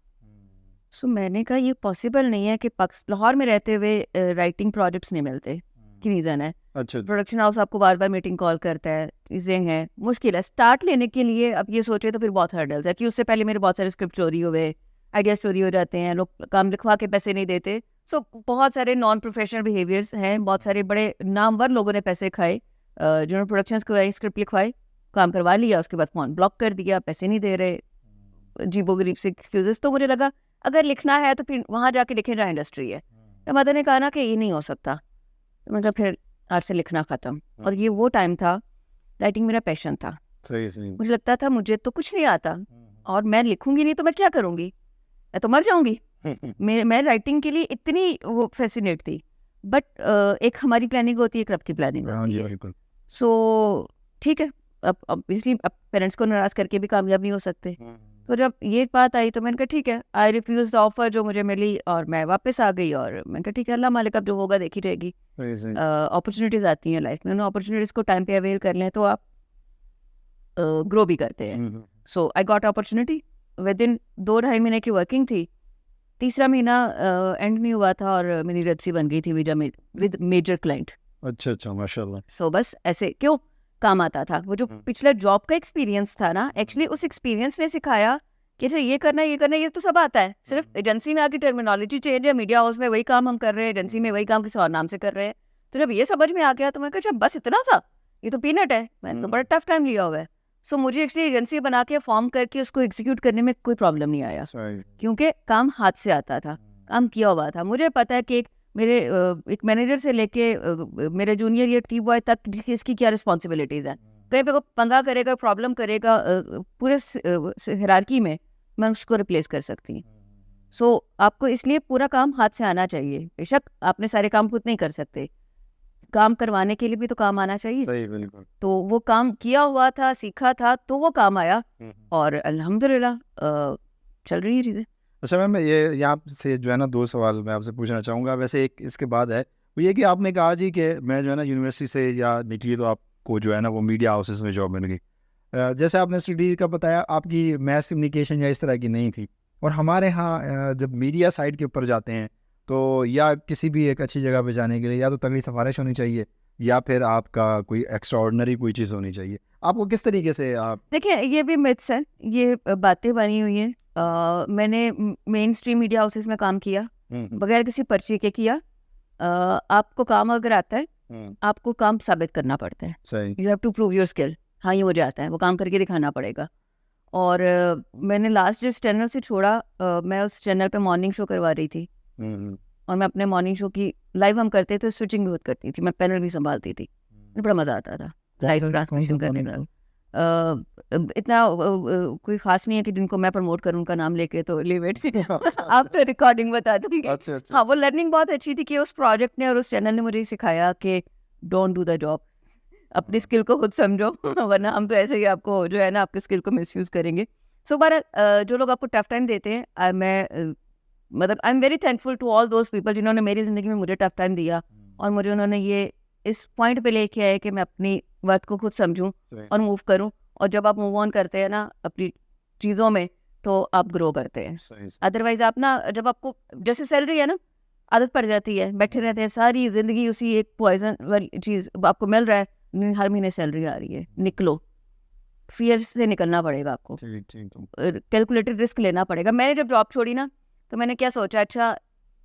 सो मैंने कहा ये पॉसिबल नहीं है कि लाहौर में रहते हुए राइटिंग प्रोजेक्ट्स नहीं मिलते। की रीज़न है, अच्छा, प्रोडक्शन हाउस आपको बार बार मीटिंग कॉल करता है, चीज़ें हैं, मुश्किल है स्टार्ट लेने के लिए। अब ये सोचे तो फिर बहुत हर्डल्स है कि उससे पहले मेरे बहुत सारे स्क्रिप्ट चोरी हुए, आइडिया चोरी हो जाते हैं, लोग काम लिखवा के पैसे नहीं देते। सो बहुत सारे नॉन प्रोफेशनल बिहेवियर्स हैं, बहुत सारे बड़े नामवर लोगों ने पैसे खाए, जिन्होंने प्रोडक्शंस करवाई, स्क्रिप्ट लिखवाए, काम करवा लिया, उसके बाद फ़ोन ब्लॉक कर दिया, पैसे नहीं दे रहे। अजीबोगरीब से एक्सक्यूजेस। तो मुझे लगा अगर लिखना है तो फिर वहाँ जाके लिखे जहाँ इंडस्ट्री है। तो मदर ने कहा ना कि ये नहीं हो सकता, तो मतलब फिर आज से लिखना ख़त्म। और ये वो टाइम था, राइटिंग मेरा पैशन था। सही मुझे लगता था मुझे तो कुछ नहीं आता और मैं लिखूंगी नहीं तो मैं क्या करूँगी, मैं तो मर जाऊंगी। मैं राइटिंग के लिए इतनी वो फैसिनेट थी। बट एक हमारी प्लानिंग होती है, एक रब की प्लानिंग हाँ होती जी है। बिल्कुल। सो ठीक है, अब इसलिए अब पेरेंट्स को नाराज़ करके भी कामयाब नहीं हो सकते। तो जब ये बात आई तो मैंने कहा ठीक है, आई रिफ्यूज द ऑफर जो मुझे मिली और मैं वापस आ गई। और मैंने कहा ठीक है, अल्लाह मालिक, अब जो होगा देखी रहेगी। सही अपॉर्चुनिटीज़ आती हैं लाइफ में, उन अपॉर्चुनिटीज़ को टाइम पे अवेल कर लें तो आप ग्रो भी करते हैं। So I got opportunity. Within 2-2.5 महीने की वर्किंग थी। तीसरा महीना एंड नहीं हुआ था और मेरी रजिस्ट्री बन गई थी वीजा में विद मेजर क्लाइंट। अच्छा माशाल्लाह। सो बस ऐसे क्यों काम आता था। वो जो पिछला जॉब का एक्सपीरियंस था ना, एक्चुअली उस एक्सपीरियंस ने सिखाया कि अच्छा ये करना ये तो सब आता है। सिर्फ एजेंसी में आके टर्मिनोलॉजी चेंज है, मीडिया हाउस में वही काम हम कर रहे हैं, एजेंसी में वही काम किसी और नाम से कर रहे हैं। तो जब ये समझ में आ गया तो मैं कहा अच्छा बस इतना था, ये तो पीनट है। मैंने तो बड़ा टफ टाइम लिया हुआ है। सो मुझे एक्चुअली एजेंसी बना के फॉर्म करके उसको एग्जीक्यूट करने में कोई प्रॉब्लम नहीं आया, क्योंकि काम हाथ से आता था, काम किया हुआ था। मुझे पता है कि मेरे एक मैनेजर से लेके मेरे जूनियर या टी बॉय तक इसकी क्या रिस्पॉन्सिबिलिटीज़ हैं। कहीं पे कोई पंगा करेगा, प्रॉब्लम करेगा, पूरे हायरार्की में मैं उसको रिप्लेस कर सकती हूँ। सो आपको इसलिए पूरा काम हाथ से आना चाहिए। बेशक आपने सारे काम खुद नहीं कर सकते, काम करवाने के लिए भी तो काम आना चाहिए। सही बिल्कुल। तो वो काम किया हुआ था, सीखा था, तो वो काम आया और अल्हम्दुलिल्लाह चल रही है चीज़ें। अच्छा मैम, ये यहाँ से जो है ना 2 सवाल मैं आपसे पूछना चाहूँगा। वैसे एक इसके बाद है, वो ये कि आपने कहा जी कि मैं जो है ना यूनिवर्सिटी से या निकली तो आपको जो है ना वो मीडिया हाउसेस में जॉब मिल गई। जैसे आपने स्टडी का बताया, आपकी मैस कम्युनिकेशन या इस तरह की नहीं थी। और हमारे यहाँ जब मीडिया साइड के ऊपर जाते हैं तो या किसी भी एक अच्छी जगह पे जाने के लिए या तो तगड़ी सिफारिश होनी चाहिए या फिर आपका कोई एक्स्ट्रा ऑर्डिनरी कोई चीज़ होनी चाहिए। आपको किस तरीके से आप देखिए ये भी मिथ्स है, ये बातें बनी हुई हैं। मैंने मेन स्ट्रीम मीडिया हाउसेस में काम किया, बगैर किसी पर्ची के किया। आपको काम अगर आता है, आपको काम साबित करना पड़ता है। सही you have to prove your skill. हाँ ये मुझे आता है, वो काम करके दिखाना पड़ेगा। और मैंने लास्ट जिस चैनल से छोड़ा, मैं उस चैनल पे मॉर्निंग शो करवा रही थी। और मैं अपने मॉर्निंग शो की लाइव हम करते थे, स्विचिंग भी बहुत करती थी, मैं पैनल भी संभालती थी। बड़ा मज़ा आता था लाइव ट्रांसमिशन करने का। इतना कोई खास नहीं है कि जिनको मैं प्रमोट करूं उनका नाम लेके, तो लीव इट। आप तो रिकॉर्डिंग बता दूंगी। अच्छा हाँ वो लर्निंग बहुत अच्छी थी कि उस प्रोजेक्ट ने और उस चैनल ने मुझे सिखाया कि डोंट डू द जॉब, अपनी स्किल को खुद समझो, वरना हम तो ऐसे ही आपको जो है ना आपके स्किल को मिसयूज करेंगे। सो बहरहाल जो लोग आपको टफ टाइम देते हैं, मैं मतलब I am very thankful to all those people जिन्होंने मेरी ज़िंदगी में मुझे टफ टाइम दिया और मुझे उन्होंने ये इस पॉइंट पे लेके आए कि मैं अपनी बात को खुद समझूं और मूव करूं। और जब आप मूव ऑन करते हैं ना अपनी चीज़ों में, तो आप ग्रो करते हैं। अदरवाइज आप ना, जब आपको जैसे सैलरी है ना, आदत पड़ जाती है, बैठे रहते हैं सारी ज़िंदगी उसी एक पॉइजन वाली चीज़ आपको मिल रहा है, हर महीने सैलरी आ रही है, निकलो, फियर से निकलना पड़ेगा आपको, कैलकुलेटेड रिस्क लेना पड़ेगा। मैंने जब जॉब छोड़ी ना तो मैंने क्या सोचा, अच्छा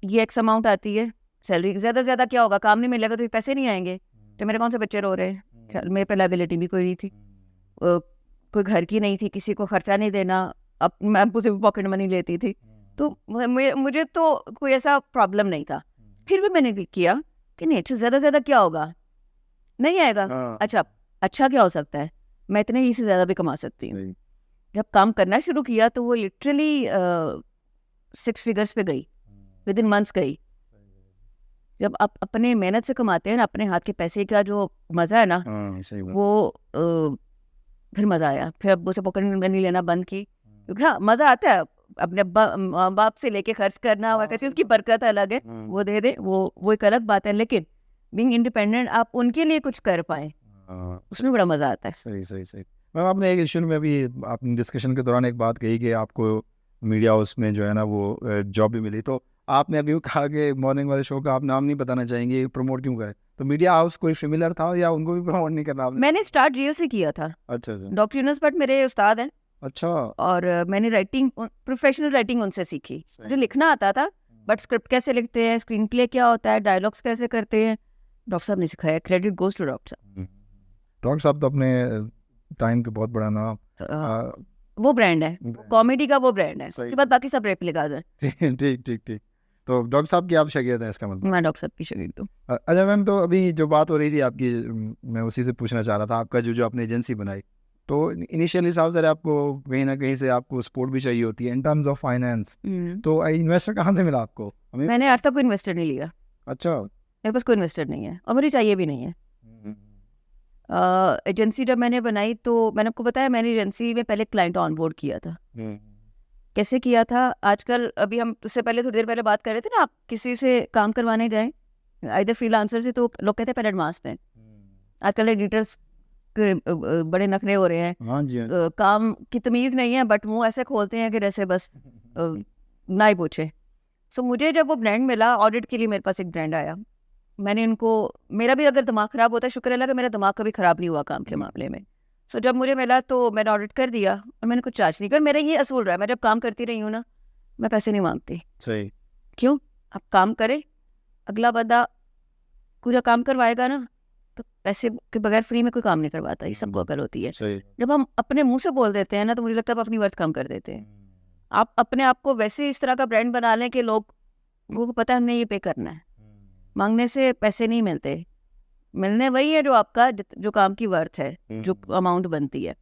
ये एक्स अमाउंट आती है सैलरी, ज़्यादा से ज़्यादा क्या होगा, काम नहीं मिलेगा तो ये पैसे नहीं आएंगे, तो मेरे कौन से बच्चे रो रहे हैं, मेरे पे लायबिलिटी भी कोई नहीं थी, कोई घर की नहीं थी, किसी को खर्चा नहीं देना, अब मैं उसे पॉकेट मनी लेती थी, तो मुझे तो कोई ऐसा प्रॉब्लम नहीं था। फिर भी मैंने किया कि नहीं, अच्छा ज़्यादा से ज़्यादा क्या होगा, नहीं आएगा, अच्छा क्या हो सकता है, मैं इतने ही से ज़्यादा भी कमा सकती हूँ। जब काम करना शुरू किया तो वो लिटरली 6 फिगर्स पे गई, विद इन मंथ्स गई। जब आप अपने मेहनत से कमाते हैं ना, अपने हाथ के पैसे का जो मज़ा है ना, वो फिर मज़ा आया। फिर अब उसे पॉकेट मनी लेना बंद की, क्योंकि हाँ मज़ा आता है अपने बाप से लेके खर्च करना, और कैसे उसकी बरकत अलग है, वो दे दे, वो एक अलग बात है। लेकिन बीइंग इंडिपेंडेंट, आप उनके लिए कुछ कर पाए, उसमें बड़ा मज़ा आता है। सही मैम, आपने एक इशू में अभी आपने डिस्कशन के दौरान एक बात कही कि आपको मीडिया हाउस में जो है ना वो जॉब भी मिली, तो आपने अभी कहा कि मॉर्निंग वाले शो का आप नाम नहीं बताना चाहेंगे, प्रमोट क्यों करें, तो मीडिया हाउस कोई फेमिलियर था या उनको भी प्रमोट नहीं करना आपने? मैंने स्टार्ट जियो से किया था। अच्छा डॉक्टर यूनुस भट्ट मेरे उस्ताद हैं। अच्छा। और मैंने राइटिंग, प्रोफेशनल राइटिंग उनसे सीखी। मुझे लिखना आता था, बट स्क्रिप्ट कैसे लिखते हैं, स्क्रीन प्ले क्या होता है, डायलॉग्स कैसे करते हैं, डॉक्टर साहब ने सिखाया। क्रेडिट गोज टू डॉक्टर साहब। डॉक्टर साहब तो अपने टाइम के बहुत बड़ा नाम। वो ब्रांड है, Brand. कॉमेडी का वो ब्रांड है, सही। उसके बाद बाकी सब रेप्लिकाज है। ठीक ठीक ठीक। तो डॉक्टर साहब की आप शागिर्द हैं इसका मतलब? मैं डॉक्टर साहब की शागिर्द हूँ। अच्छा मैम, तो अभी जो बात हो रही थी आपकी, मैं उसी से पूछना चाह रहा था, आपका जो आपने एजेंसी बनाई, तो इनिशियली साहब सर आपको कहीं ना कहीं से आपको सपोर्ट भी चाहिए होती है इन टर्म्स ऑफ फाइनेंस, तो इन्वेस्टर कहाँ से मिला आपको? मैंने आज तक कोई इन्वेस्टर नहीं लिया। अच्छा। मेरे पास कोई इन्वेस्टर नहीं है और मुझे चाहिए भी नहीं है। एजेंसी जब मैंने बनाई तो मैंने आपको बताया, मैंने एजेंसी में पहले क्लाइंट ऑनबोर्ड किया था। कैसे किया था? आजकल अभी हम उससे पहले थोड़ी देर पहले बात कर रहे थे ना, आप किसी से काम करवाने जाएं आइदर फ्रीलांसर से, तो लोग कहते हैं पहले एडवांस दें। आजकल एडिटर्स के बड़े नखरे हो रहे हैं। हाँ जी। काम की तमीज़ नहीं है, बट मुंह ऐसे खोलते हैं कि जैसे बस ना ही पूछे। सो मुझे जब वो ब्रांड मिला, ऑडिट के लिए मेरे पास एक ब्रांड आया, मैंने इनको, मेरा भी अगर दिमाग ख़राब होता है, शुक्र अल्लाह का मेरा दिमाग कभी ख़राब नहीं हुआ काम के मामले में। सो जब मुझे मिला तो मैंने ऑडिट कर दिया और मैंने कुछ चार्ज नहीं कर। मेरा ये असूल रहा है, मैं जब काम करती रही हूँ ना, मैं पैसे नहीं मांगती। सही। क्यों? आप काम करें, अगला बंदा पूरा काम करवाएगा ना, तो पैसे के बगैर फ्री में कोई काम नहीं करवाता, ये सबको अकल होती है। सही। जब हम अपने मुंह से बोल देते हैं ना, तो मुझे लगता है आप अपनी वर्थ कम कर देते हैं। आप अपने आप को वैसे इस तरह का ब्रांड बना लें कि लोगों को पता है हमने ये पे करना है। मांगने से पैसे नहीं मिलते, मिलने वही है जो आपका जो काम की वर्थ है, जो अमाउंट बनती है।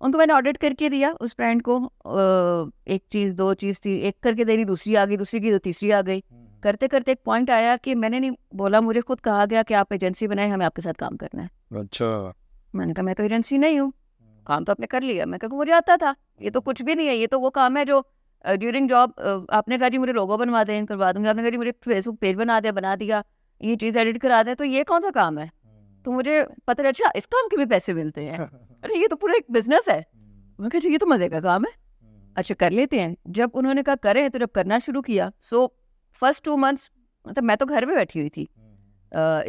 उनको मैंने ऑडिट करके दिया उस ब्रांड को, एक चीज़, दो चीज़, एक करके देनी, दूसरी आ गई, दूसरी की तो तीसरी आ गई। करते करते एक पॉइंट आया कि मैंने नहीं बोला, मुझे खुद कहा गया कि आप एजेंसी बनाए, हमें आपके साथ काम करना है। अच्छा। मैंने कहा मैं तो एजेंसी नहीं हूँ, काम तो आपने कर लिया। मैं कहा मुझे आता था, ये तो कुछ भी नहीं है, ये तो वो काम है जो ड्यूरिंग जॉब आपने कहा जी मुझे लोगो बनवा दें, करवा दूंगी, आपने कहा जी मुझे फेसबुक पेज बना दिया, ये चीज़ एडिट करा दें, तो ये कौन सा काम है? तो मुझे पता चला अच्छा इस काम के भी पैसे मिलते हैं, अरे ये तो पूरा एक बिजनेस है। मैं कहा ये तो मजे का काम है, अच्छा कर लेते हैं। जब उन्होंने कहा करें, तो जब करना शुरू किया, सो फर्स्ट 2 मंथ्स मतलब मैं तो घर में बैठी हुई थी।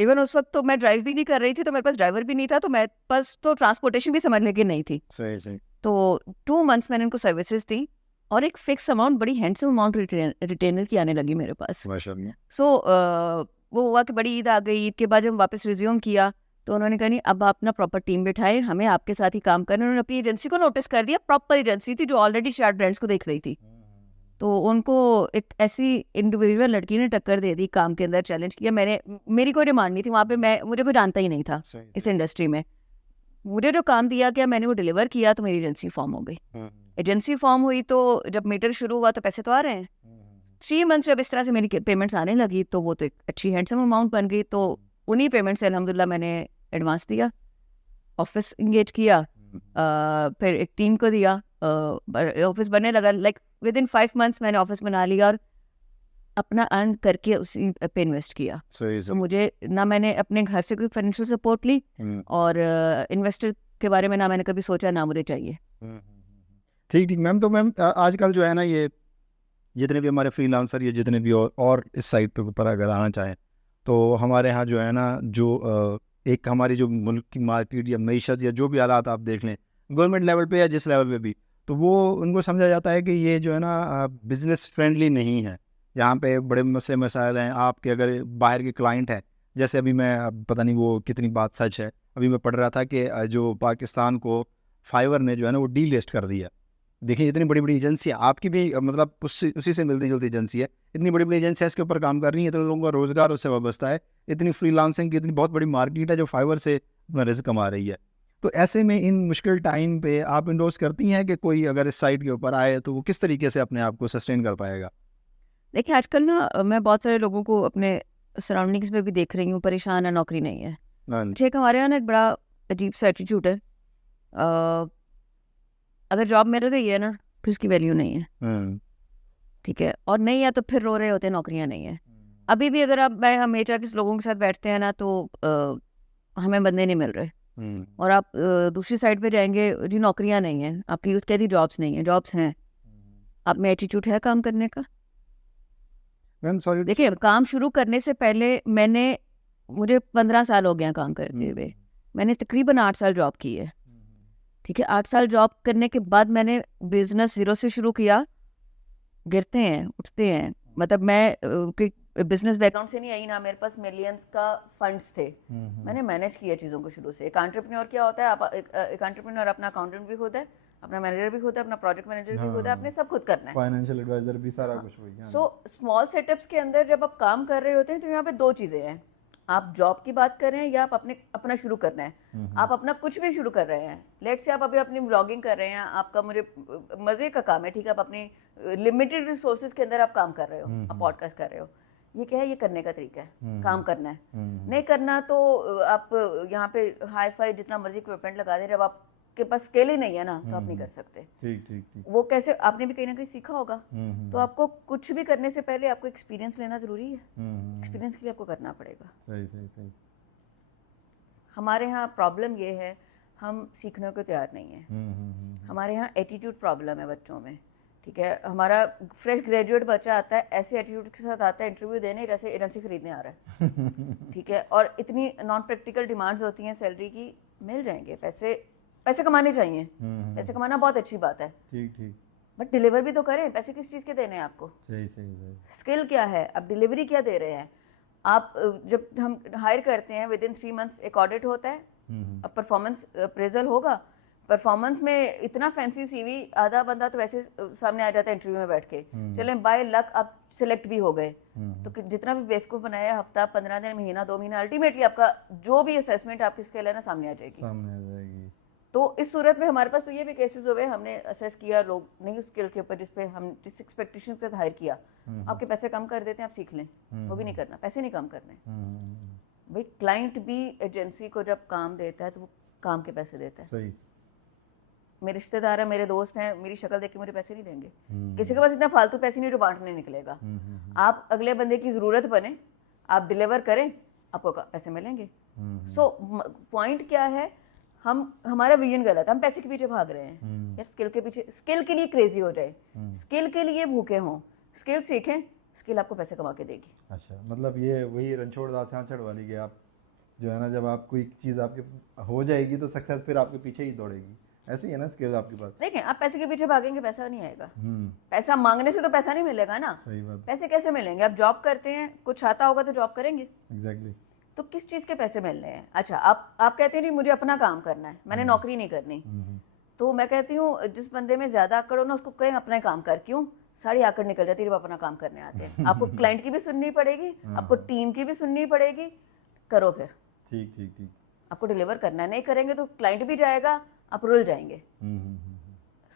इवन उस वक्त तो मैं ड्राइव भी नहीं कर रही थी, तो मेरे पास ड्राइवर भी नहीं था, तो मेरे पास तो ट्रांसपोर्टेशन भी समझने की नहीं थी। सही सही। तो 2 मंथ्स मैंने इनको सर्विसेज दी और एक फिक्स अमाउंट, बड़ी हैंडसम अमाउंट रिटेनर की आने लगी मेरे पास। माशाल्लाह। सो वो हुआ कि बड़ी ईद आ गई, ईद के बाद जब वापस रिज्यूम किया, तो उन्होंने कहा नहीं अब आप अपना प्रॉपर टीम बिठाए, हमें आपके साथ ही काम करना। उन्होंने अपनी एजेंसी को नोटिस कर दिया, प्रॉपर एजेंसी थी जो ऑलरेडी शार्ट ब्रांड्स को देख रही थी। तो उनको एक ऐसी इंडिविजुअल लड़की ने टक्कर दे दी, काम के अंदर चैलेंज किया। मेरी कोई डिमांड नहीं थी वहाँ पे, मुझे कोई जानता ही नहीं था इस इंडस्ट्री में। मुझे जो काम दिया गया मैंने वो डिलीवर किया, तो मेरी एजेंसी फॉर्म हो गई। एजेंसी फॉर्म हुई तो जब मीटर शुरू हुआ तो पैसे तो आ रहे हैं। 3 मंथ्स जब इस तरह से मेरी पेमेंट्स आने लगी, तो वो तो एक अच्छी हैंडसम अमाउंट बन गई। तो उन्हीं पेमेंट से अल्हम्दुलिल्लाह मैंने एडवांस दिया, ऑफिस इंगेज किया, फिर एक टीम को दिया, ऑफिस बनने लगा। लाइक विद इन 5 मंथ्स मैंने ऑफिस बना लिया और अपना अर्न करके उसी पे इन्वेस्ट किया। तो मुझे ना मैंने अपने घर से कोई फाइनेंशियल सपोर्ट ली और इन्वेस्टर के बारे में ना मैंने कभी सोचा, ना मुझे चाहिए। ठीक ठीक मैम। तो मैम आजकल जो है ना, ये जितने भी हमारे फ्रीलांसर, ये जितने भी और इस साइट पे ऊपर अगर आना चाहें, तो हमारे यहाँ जो है ना, जो एक हमारी जो मुल्क की मार्केट या मईशत या जो भी हालात आप देख लें गवर्नमेंट लेवल पे या जिस लेवल पे भी, तो वो उनको समझा जाता है कि ये जो है ना बिज़नेस फ्रेंडली नहीं है। यहाँ पे बड़े मसले मसाइल हैं। आपके अगर बाहर के क्लाइंट हैं, जैसे अभी मैं, पता नहीं वो कितनी बात सच है, अभी मैं पढ़ रहा था कि जो पाकिस्तान को फाइवर ने जो है ना वो डी लिस्ट कर दिया। देखिए इतनी बड़ी बड़ी एजेंसी है, आपकी भी मतलब उसी से मिलती जुलती एजेंसी है, इतनी बड़ी बड़ी एजेंसी इसके ऊपर काम कर रही है, इतने लोगों का रोज़गार उससे वाबस्ता है, इतनी फ्रीलांसिंग की इतनी बहुत बड़ी मार्केट है जो फाइवर से अपना रिस्क कमा रही है। तो ऐसे में इन मुश्किल टाइम पे आप इंडोर्स करती हैं कि कोई अगर इस साइट के ऊपर आए तो वो किस तरीके से अपने आप को सस्टेन कर पाएगा? देखिए आजकल ना मैं बहुत सारे लोगों को अपने सराउंडिंग्स में भी देख रही हूँ, परेशान है, नौकरी नहीं है। एक हमारे यहाँ ना एक बड़ा अजीब सा एटीट्यूड है, अगर जॉब मिल रही है ना फिर उसकी वैल्यू नहीं है, ठीक है, और नहीं है तो फिर रो रहे होते हैं नौकरियां नहीं है। अभी भी अगर हम HR के लोगों के साथ बैठते हैं ना, तो हमें बंदे नहीं मिल रहे, और आप दूसरी साइड पे जाएंगे जी नौकरियां नहीं है, आपकी उसके दी जॉब्स नहीं है, जॉब्स हैं। आप में एटीट्यूड है काम करने का? मैम सॉरी, देखिए काम शुरू करने से पहले मुझे 15 साल हो गया काम करते हुए, मैंने तकरीबन 8 साल जॉब की है, ठीक है। 8 साल जॉब करने के बाद मैंने बिजनेस 0 से शुरू किया। गिरते हैं उठते हैं, मतलब मैं बिजनेस बैकग्राउंड से नहीं आई ना, मेरे पास मिलियंस का फंड्स थे, मैंने मैनेज किया चीज़ों को शुरू से। एक एंटरप्रेन्योर क्या होता है, एक एंटरप्रेन्योर अपना अकाउंटेंट भी होता है, अपना मैनेजर भी खुद है, अपना प्रोजेक्ट मैनेजर भी खुद है, हाँ। आपने सब खुद करना है। फाइनेंशियल एडवाइजर भी सारा कुछ वही। हाँ। सो स्मॉल सेटअप्स के अंदर जब आप काम कर रहे होते हैं तो यहाँ पे दो चीज़ें हैं, आप जॉब की बात कर रहे हैं या आप अपना शुरू करना है। आप अपना कुछ भी शुरू कर रहे हैं, लेट से आप अभी अपनी ब्लॉगिंग कर रहे हैं, आपका मुझे मज़े का काम है, ठीक है, आप अपनी लिमिटेड रिसोर्सेज के अंदर आप काम कर रहे हो, आप पॉडकास्ट कर रहे हो, ये क्या है, ये करने का तरीका है, काम करना है। नहीं करना तो आप यहाँ पे हाई फाई जितना मर्जी इक्विपमेंट लगा दे, जब आपके पास स्केल ही नहीं है ना तो आप नहीं कर सकते। ठीक ठीक ठीक। वो कैसे, आपने भी कहीं ना कहीं सीखा होगा। तो आपको कुछ भी करने से पहले आपको एक्सपीरियंस लेना जरूरी है, एक्सपीरियंस के लिए आपको करना पड़ेगा। सही सही सही। हमारे यहाँ प्रॉब्लम ये है, हम सीखने को तैयार नहीं है। हमारे यहाँ एटीट्यूड प्रॉब्लम है बच्चों में, ठीक है। हमारा फ्रेश ग्रेजुएट बच्चा आता है, ऐसे एटीट्यूड के साथ आता है इंटरव्यू देने जैसे एजेंसी खरीदने आ रहा है, ठीक है। और इतनी नॉन प्रैक्टिकल डिमांड्स होती हैं सैलरी की, मिल जाएंगे पैसे, पैसे कमाने चाहिए, पैसे कमाना बहुत अच्छी बात है, ठीक ठीक। बट डिलीवर भी तो करें। पैसे किस चीज़ के देने हैं आपको? सही सही सही। स्किल क्या है, अब डिलीवरी क्या दे रहे हैं आप? जब हम हायर करते हैं विद इन 3 मंथ्स एक ऑडिट होता है, अब परफॉर्मेंस अप्रेजल होगा। परफॉर्मेंस में इतना फैंसी सीवी, आधा बंदा तो वैसे सामने आ जाता है इंटरव्यू में बैठ के, चलें बाय लक आप सिलेक्ट भी हो गए, तो जितना भी बेवकूफ़ बनाया, हफ्ता 15 दिन, महीना 2 महीना, अल्टीमेटली आपका जो भी असेसमेंट आपकी स्किल है ना सामने आ जाएगी, सामने आ जाएगी। तो इस सूरत में हमारे पास तो ये भी केसेस हुए, हमने असेस किया लोग नहीं उस स्किल के ऊपर जिस पे हम जिस एक्सपेक्टेशन के साथ हायर किया, आपके पैसे कम कर देते हैं, आप सीख लें, वो भी नहीं करना, पैसे नहीं कम करने। भाई क्लाइंट भी एजेंसी को जब काम देता है तो वो काम के पैसे देता है। सही। मेरे रिश्तेदार हैं, मेरे दोस्त हैं, मेरी शक्ल देख के मुझे पैसे नहीं देंगे, किसी के पास इतना फालतू पैसे नहीं जो बांटने निकलेगा। आप अगले बंदे की ज़रूरत बने, आप डिलीवर करें, आपको पैसे मिलेंगे। सो पॉइंट क्या है, हमारा विजन गलत है, हम पैसे के पीछे भाग रहे हैं यार। स्किल के पीछे, स्किल के लिए क्रेजी हो जाए, स्किल के लिए भूखे हों, स्किल सीखें, स्किल आपको पैसे कमा के देगी। अच्छा, मतलब ये वही रणछोड़ दास आंचड़ वाली कि आप जो है ना, जब आप कोई चीज़ आपके हो जाएगी तो सक्सेस फिर आपके पीछे ही दौड़ेगी, ऐसे ही है ना स्किल आपके पास। देखें, आप पैसे के पीछे भागेंगे पैसा नहीं आएगा, पैसा मांगने से तो पैसा नहीं मिलेगा ना। सही बात। पैसे कैसे मिलेंगे? आप जॉब करते हैं, कुछ आता होगा तो जॉब करेंगे। एग्जैक्टली। तो किस चीज़ के पैसे मिलने हैं? अच्छा, आप कहते हैं नहीं मुझे अपना काम करना है, मैंने नौकरी नहीं करनी, तो मैं कहती हूँ जिस बंदे में ज़्यादा आकड़ हो ना उसको कहें अपना काम कर। क्यों? सारी आकड़ निकल जाती है जब अपना काम करने आते हैं। आपको क्लाइंट की भी सुननी पड़ेगी, आपको टीम की भी सुननी पड़ेगी, करो फिर। ठीक ठीक ठीक। आपको डिलीवर करना है, नहीं करेंगे तो क्लाइंट भी जाएगा, आप रुल जाएंगे।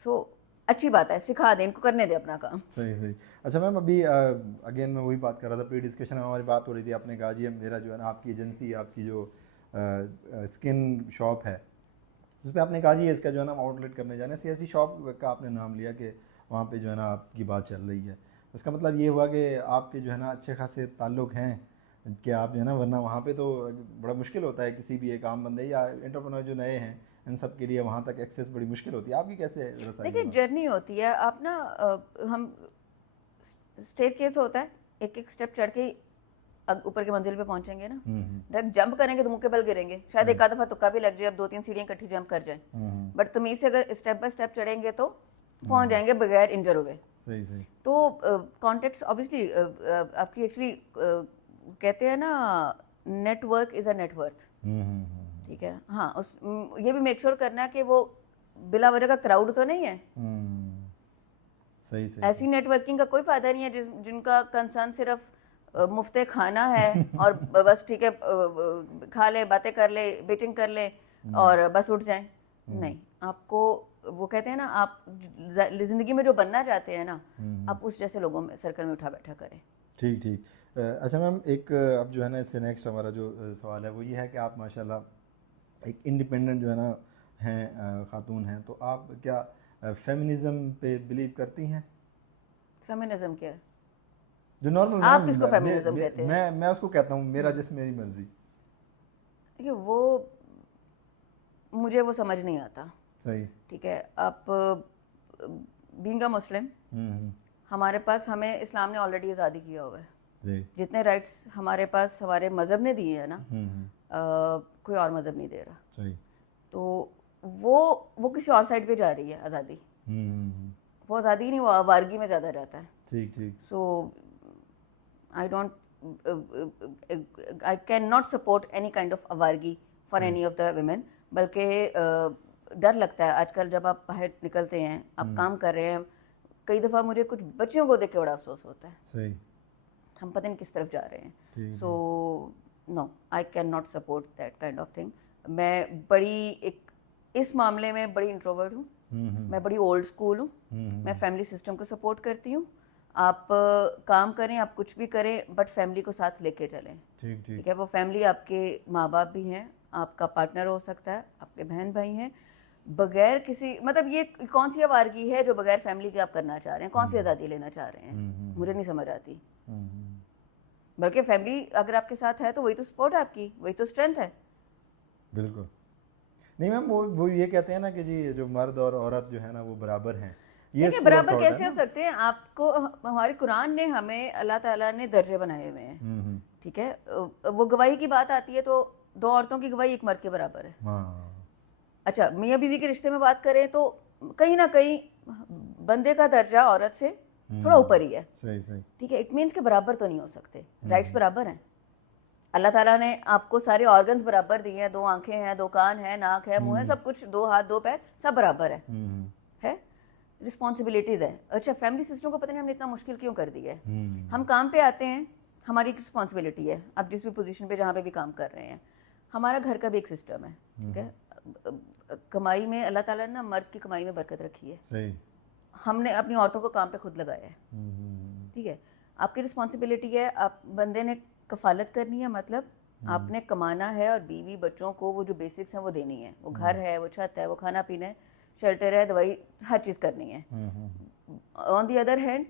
सो अच्छी बात है, सिखा दें इनको, करने दें अपना काम। सही सही। अच्छा मैम, अभी अगेन मैं वही बात कर रहा था, प्री डिस्कशन में हमारी बात हो रही थी, आपने कहा जी मेरा जो है ना आपकी एजेंसी, आपकी जो स्किन शॉप है उस पर आपने कहा जी इसका जो है ना हम आउटलेट करने जाना है, CSD शॉप का आपने नाम लिया कि वहाँ पे जो है ना आपकी बात चल रही है। उसका मतलब ये हुआ कि आपके जो है ना अच्छे खासे ताल्लुक़ हैं कि आप जो है ना, वरना वहाँ पे तो बड़ा मुश्किल होता है किसी भी एक आम बंदे या एंटरप्रेन्योर जो नए हैं इन सब के लिए वहाँ तक एक्सेस बड़ी मुश्किल होती है। आपकी कैसे रसाई? देखिए जर्नी होती है, आप ना हम स्टेयर केस होता है, एक एक स्टेप चढ़ के ऊपर की मंजिल पे पहुंचेंगे ना। डायरेक्ट जंप करेंगे तो मुंह के बल गिरेंगे, शायद एक आध दफा तुक्का भी लग जाए, अब 2-3 सीढ़ियां इकट्ठी जंप कर जाए, बट तमीज से अगर स्टेप बाय स्टेप चढ़ेंगे तो पहुंच जाएंगे बगैर इंजर हुए। सही सही। तो कॉन्टेक्ट्स ऑब्वियसली आपकी एक्चुअली कहते हैं ना, नेटवर्क इज अ नेटवर्थ, ठीक है। हाँ, ये भी मेक श्योर करना है कि वो बिला वजह का क्राउड तो नहीं है। सही सही। ऐसी नेटवर्किंग का कोई फायदा नहीं है जिनका कंसर्न सिर्फ मुफ्ते खाना है और बस ठीक है खा ले, बातें कर ले, बेचिंग कर ले और बस उठ जाए। नहीं, आपको वो कहते हैं ना, आप जिंदगी में जो बनना चाहते हैं ना, आप उस जैसे लोगों में सर्कल में उठा बैठा करें। ठीक ठीक। अच्छा मैम, एक अब जो है ना इससे नेक्स्ट हमारा जो सवाल है वो ये है कि आप माशाल्लाह एक इंडिपेंडेंट जो है ना हैं, खातून हैं, तो आप क्या फेमिनिज्म पे बिलीव करती हैं? फेमिनिज्म क्या है? जो नॉर्मल आप किसको फेमिनिज्म कहते हैं? मैं उसको कहता हूँ मेरा जैसे मेरी मर्जी। देखिए वो मुझे वो समझ नहीं आता। सही। ठीक है, आप बीइंग अ मुस्लिम, हमारे पास, हमें इस्लाम ने ऑलरेडी आज़ादी किया हुआ है जी। जितने राइट्स हमारे पास हमारे मज़हब ने दिए हैं ना, कोई और मज़हब नहीं दे रहा। सही। तो वो किसी और साइड पे जा रही है आज़ादी। वो आज़ादी नहीं, वो आवारगी में ज़्यादा रहता है। ठीक ठीक। सो I cannot support any kind of avargi for any of the women, बल्कि डर लगता है आजकल जब आप बाहर निकलते हैं, आप काम कर रहे हैं, कई दफ़ा मुझे कुछ बच्चियों को देख के बड़ा अफसोस होता है, सही, हम पता नहीं किस तरफ जा रहे हैं। ठीक so no, I can not support that kind of thing. मैं बड़ी एक इस मामले में बड़ी इंट्रोवर्ट हूँ, मैं बड़ी ओल्ड स्कूल हूँ, मैं फैमिली सिस्टम को सपोर्ट करती हूँ। आप काम करें, आप कुछ भी करें, बट फैमिली को साथ लेके चलें। ठीक ठीक ठीक है, वो फैमिली आपके माँ बाप भी हैं, आपका पार्टनर हो सकता है, आपके बहन भाई हैं, बगैर किसी मतलब ये कौन सी आवारगी है जो बगैर फैमिली के आप करना चाह रहे हैं, कौन सी आज़ादी लेना चाह रहे हैं, मुझे नहीं समझ आती। बल्कि फैमिली अगर आपके साथ है तो वही तो सपोर्ट है आपकी, वही तो स्ट्रेंथ है। बिल्कुल। नहीं मैम, वो ये कहते हैं ना कि जी जो मर्द और औरत जो है ना वो बराबर हैं, ये देखिए स्कूल ऑफ बराबर थॉट है कैसे हो ना। सकते हैं, आपको हमारे कुरान ने हमें अल्लाह ताला ने दर्जे बनाए हुए हैं। ठीक है, वो गवाही की बात आती है तो 2 औरतों की गवाही 1 मर्द के बराबर है। हाँ, अच्छा, मियाँ बीवी के रिश्ते में बात करें तो कहीं ना कहीं बंदे का दर्जा औरत से थोड़ा ऊपर ही है। सही सही, ठीक है, इट मीन्स के बराबर तो नहीं हो सकते, राइट्स बराबर हैं। अल्लाह ताला ने आपको सारे ऑर्गन्स बराबर दिए हैं, 2 आंखें हैं, 2 कान हैं, नाक है, मुंह है, सब कुछ, 2 हाथ 2 पैर, सब बराबर है। रिस्पॉन्सिबिलिटीज है। अच्छा, फैमिली सिस्टम को पता नहीं हमने इतना मुश्किल क्यों कर दिया है। हम काम पे आते हैं, हमारी एक रिस्पॉन्सिबिलिटी है, आप जिस भी पोजीशन पे जहाँ पे भी काम कर रहे हैं, हमारा घर का भी एक सिस्टम है। ठीक है, कमाई में अल्लाह ताला ने ना मर्द की कमाई में बरकत रखी है, सही, हमने अपनी औरतों को काम पे खुद लगाया है। ठीक है, आपकी रिस्पॉन्सिबिलिटी है, आप बंदे ने कफालत करनी है, मतलब आपने कमाना है और बीवी बच्चों को वो जो बेसिक्स हैं वो देनी है, वो घर है, वो छत है, वो खाना पीना है, शेल्टर है, दवाई, हर चीज़ करनी है। ऑन दी अदर हैंड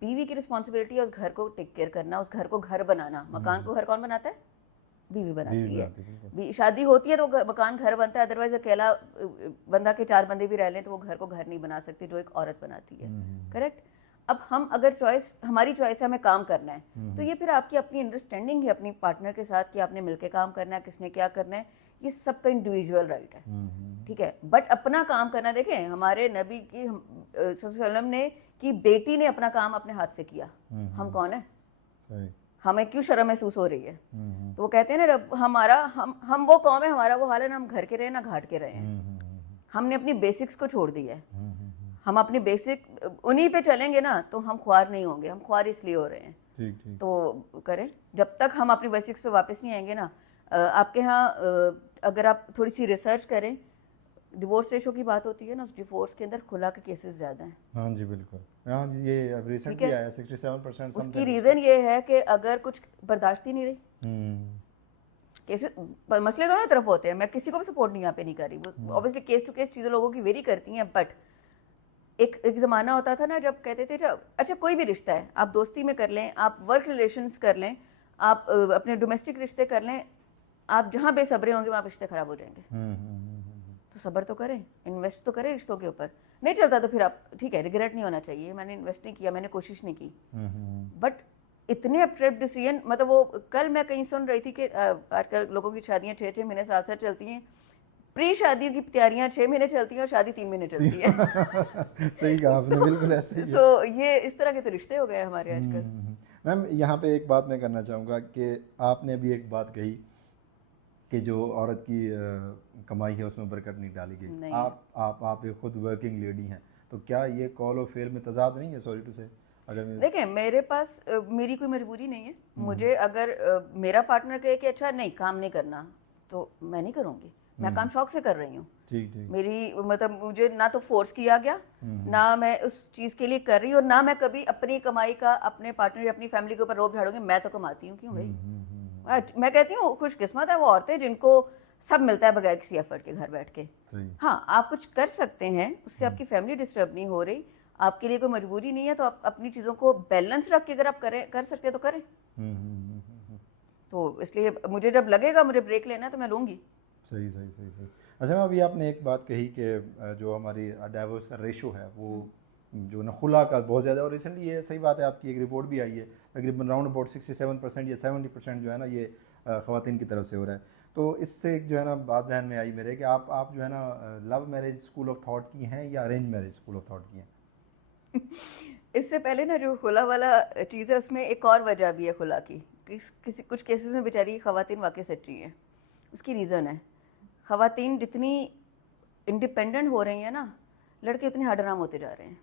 बीवी की रिस्पॉन्सिबिलिटी है उस घर को टेक केयर करना, उस घर को घर बनाना। मकान को घर कौन बनाता है? बीवी बनाती है। शादी होती है तो मकान घर बनता है, अदरवाइज अकेला बंदा के 4 बंदे भी रह लें तो वो घर को घर नहीं बना सकती जो एक औरत बनाती है। करेक्ट। अब हम अगर चॉइस, हमारी चॉइस है हमें काम करना है, तो ये फिर आपकी अपनी अंडरस्टैंडिंग है अपनी पार्टनर के साथ कि आपने मिलकर काम करना है, किसने क्या करना है, ये सबका इंडिविजुअल राइट है। ठीक है, बट अपना काम करना, देखें हमारे नबी की सल्लल्लाहु ने कि बेटी ने अपना काम अपने हाथ से किया, हम कौन है? हमें क्यों शर्म महसूस हो रही है? तो वो कहते हैं ना, हमारा हम वो कौम है, हमारा वो हाल है, ना हम घर के रहे ना घाट के रहे हैं। हमने अपनी बेसिक्स को छोड़ दिया है। हम अपनी बेसिक उन्हीं पे चलेंगे ना तो हम ख्वार नहीं होंगे, हम ख्वार इसलिए हो रहे हैं। ठीक ठीक, तो करें, जब तक हम अपनी बेसिक्स पे वापस नहीं आएंगे ना। आपके यहाँ अगर आप थोड़ी सी रिसर्च करें, डिवोर्स रेशो की बात होती है ना, उस डिवोर्स के अंदर खुला के केसेस ज़्यादा हैं। हाँ जी बिल्कुल, हाँ जी, ये अब रिसेंटली आया 67% उसकी रीज़न ये है कि अगर कुछ बर्दाश्त ही नहीं रही, केसेस, मसले दोनों तरफ होते हैं, मैं किसी को भी सपोर्ट नहीं यहाँ पे नहीं कर रही, ऑब्वियसली केस टू केस चीज़ें लोगों की वेरी करती हैं, बट एक ज़माना होता था ना जब कहते थे जब, अच्छा कोई भी रिश्ता है, आप दोस्ती में कर लें, आप वर्क रिलेशंस कर लें, आप अपने डोमेस्टिक रिश्ते कर लें, आप जहाँ बेसब्रे होंगे वहाँ रिश्ते ख़राब हो जाएंगे। तो सब्र तो करें, इन्वेस्ट तो करें रिश्तों के ऊपर। नहीं चलता तो फिर आप, ठीक है, रिग्रेट नहीं होना चाहिए, मैंने इन्वेस्ट नहीं किया, मैंने कोशिश नहीं की, बट इतने अप्रेप्ट डिसीजन, मतलब वो कल मैं कहीं सुन रही थी कि आजकल लोगों की शादियाँ 6-6 महीने 7-7 चलती हैं, प्री शादी की तैयारियां 6 महीने चलती हैं और शादी 3 महीने चलती है। सही कहा आपने, बिल्कुल ऐसे ही है। सो ये इस तरह के तो रिश्ते हो गए हमारे आजकल। मैम यहाँ पे एक बात मैं करना चाहूँगा कि आपने भी एक बात कही कि जो औरत की कमाई है उसमें बरकत नहीं डाली गई। आप एक खुद वर्किंग लेडी हैं, तो क्या ये कॉल और फेल में तजाद नहीं है? सॉरी टू से, अगर देखें मेरे पास मेरी कोई मजबूरी नहीं है, मुझे अगर मेरा पार्टनर कहे कि अच्छा नहीं काम नहीं करना तो मैं नहीं करूँगी, मैं काम शौक से कर रही हूँ। ठीक ठीक, मेरी मतलब मुझे ना तो फोर्स किया गया, ना मैं उस चीज़ के लिए कर रही हूँ, और ना मैं कभी अपनी कमाई का अपने पार्टनर या अपनी फैमिली के ऊपर रोब झाड़ूंगी, मैं तो कमाती हूँ क्यों भाई। मैं कहती हूँ खुशकिस्मत है वो औरतें जिनको सब मिलता है बगैर किसी एफर्ट के घर बैठ के। हाँ, आप कुछ कर सकते हैं, उससे आपकी फैमिली डिस्टर्ब नहीं हो रही, आपके लिए कोई मजबूरी नहीं है, तो आप अपनी चीज़ों को बैलेंस रख के अगर आप कर सकते हैं तो करें। तो इसलिए मुझे जब लगेगा मुझे ब्रेक लेना है तो मैं लूँगी। सही सही सही सही। अच्छा मैम, अभी आपने एक बात कही कि जो हमारी डाइवोर्स का रेशो है वो जो ना खुला का बहुत ज़्यादा, और रिसेंटली ये सही बात है, आपकी एक रिपोर्ट भी आई है तकरीबन राउंड अबाउट 67% या 70% जो है ना ये ख़वातीन की तरफ से हो रहा है। तो इससे जो है ना बात जहन में आई मेरे कि आप जो है ना love marriage school of thought की हैं या arrange marriage school of thought की हैं? इससे पहले ना जो खुला वाला चीज़ है उसमें एक और वजह भी है खुला की, किसी कुछ केसेस में बेचारी ख़वातीन वाकई सच्ची हैं, उसकी रीज़न है, ख़वातीन जितनी इंडिपेंडेंट हो रही हैं ना, लड़के इतने हडराम होते जा रहे हैं।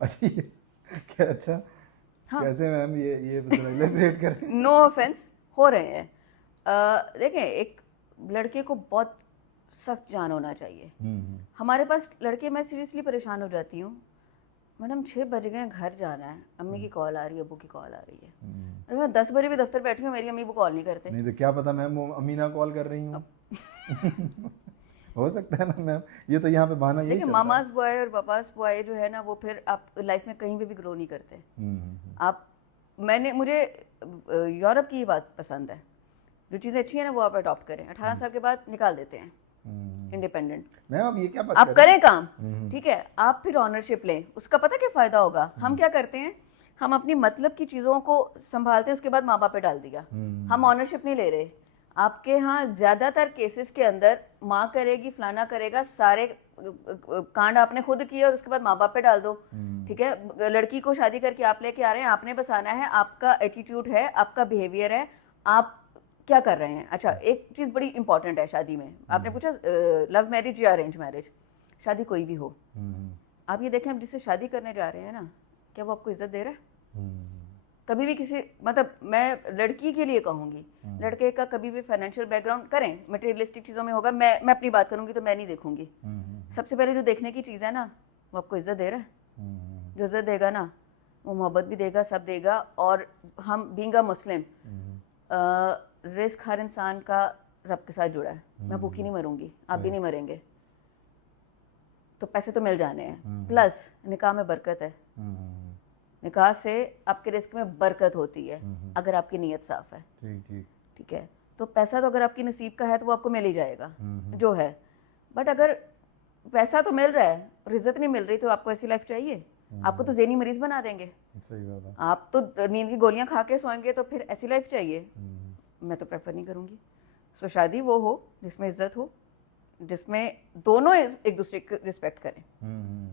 अच्छा क्या? अच्छा हाँ। कैसे मैम? ये एलेबरेट करें। नो ऑफेंस, हो रहे हैं। देखें, एक लड़के को बहुत सख्त जान होना चाहिए। हमारे पास लड़के, मैं सीरियसली परेशान हो जाती हूँ, मैडम 6 बज गए, घर जाना है, अम्मी की कॉल आ रही है, अबू की कॉल आ रही है। अरे मैं 10 बजे भी दफ्तर बैठी हूँ, मेरी अम्मी वो कॉल नहीं करते। नहीं तो क्या पता मैम वो अमीना कॉल कर रही हूँ। हो सकता है ना मैम, ये तो यहाँ पे बहाना यही देखिए, चलता है। मामास बॉय और पापास बॉय जो है ना, वो फिर आप लाइफ में कहीं पे भी ग्रो नहीं करते। आप, मुझे यूरोप की बात पसंद है, जो चीज़ें अच्छी हैं ना वो आप अडॉप्ट करें। 18 साल के बाद निकाल देते हैं इंडिपेंडेंट। मैम अब ये क्या बात आप कर रहे करें काम, ठीक है, आप फिर ऑनरशिप लें, उसका पता क्या फ़ायदा होगा। हम क्या करते हैं, हम अपनी मतलब की चीज़ों को संभालते हैं, उसके बाद माँ बाप पे डाल दिया। हम ऑनरशिप नहीं ले रहे। आपके यहाँ ज़्यादातर केसेस के अंदर माँ करेगी, फलाना करेगा, सारे कांड आपने खुद किए और उसके बाद माँ बाप पे डाल दो। ठीक है, लड़की को शादी करके आप लेके आ रहे हैं, आपने बस आना है, आपका एटीट्यूड है, आपका बिहेवियर है, आप क्या कर रहे हैं। अच्छा, एक चीज़ बड़ी इंपॉर्टेंट है शादी में, आपने पूछा लव मैरिज या अरेंज मैरिज, शादी कोई भी हो, आप ये देखें, हम जिससे शादी करने जा रहे हैं ना, क्या वो आपको इज्जत दे रहा है? कभी भी किसी, मतलब मैं लड़की के लिए कहूँगी, लड़के का कभी भी फाइनेंशियल बैकग्राउंड करें, मटेरियलिस्टिक चीज़ों में होगा, मैं अपनी बात करूँगी तो मैं नहीं देखूंगी। सबसे पहले जो देखने की चीज़ है ना, वो आपको इज्जत दे रहा है। जो इज्जत देगा ना, वो मोहब्बत भी देगा, सब देगा। और हम बीइंग अ मुस्लिम, रिस्क हर इंसान का रब के साथ जुड़ा है। मैं भूखी नहीं मरूंगी, आप भी नहीं मरेंगे, तो पैसे तो मिल जाने हैं। प्लस निकाह में बरकत है, निकाह से आपके रिस्क में बरकत होती है अगर आपकी नीयत साफ है। ठीक है, तो पैसा तो अगर आपकी नसीब का है तो वो आपको मिल ही जाएगा जो है। बट अगर पैसा तो मिल रहा है और इज्जत नहीं मिल रही, तो आपको ऐसी लाइफ चाहिए? आपको तो ज़हनी मरीज बना देंगे। सही बात है। आप तो नींद की गोलियां खा के सोएंगे, तो फिर ऐसी लाइफ चाहिए? मैं तो प्रेफर नहीं करूंगी। सो शादी वो हो जिसमें इज्जत हो, जिसमें दोनों एक दूसरे को रिस्पेक्ट करें,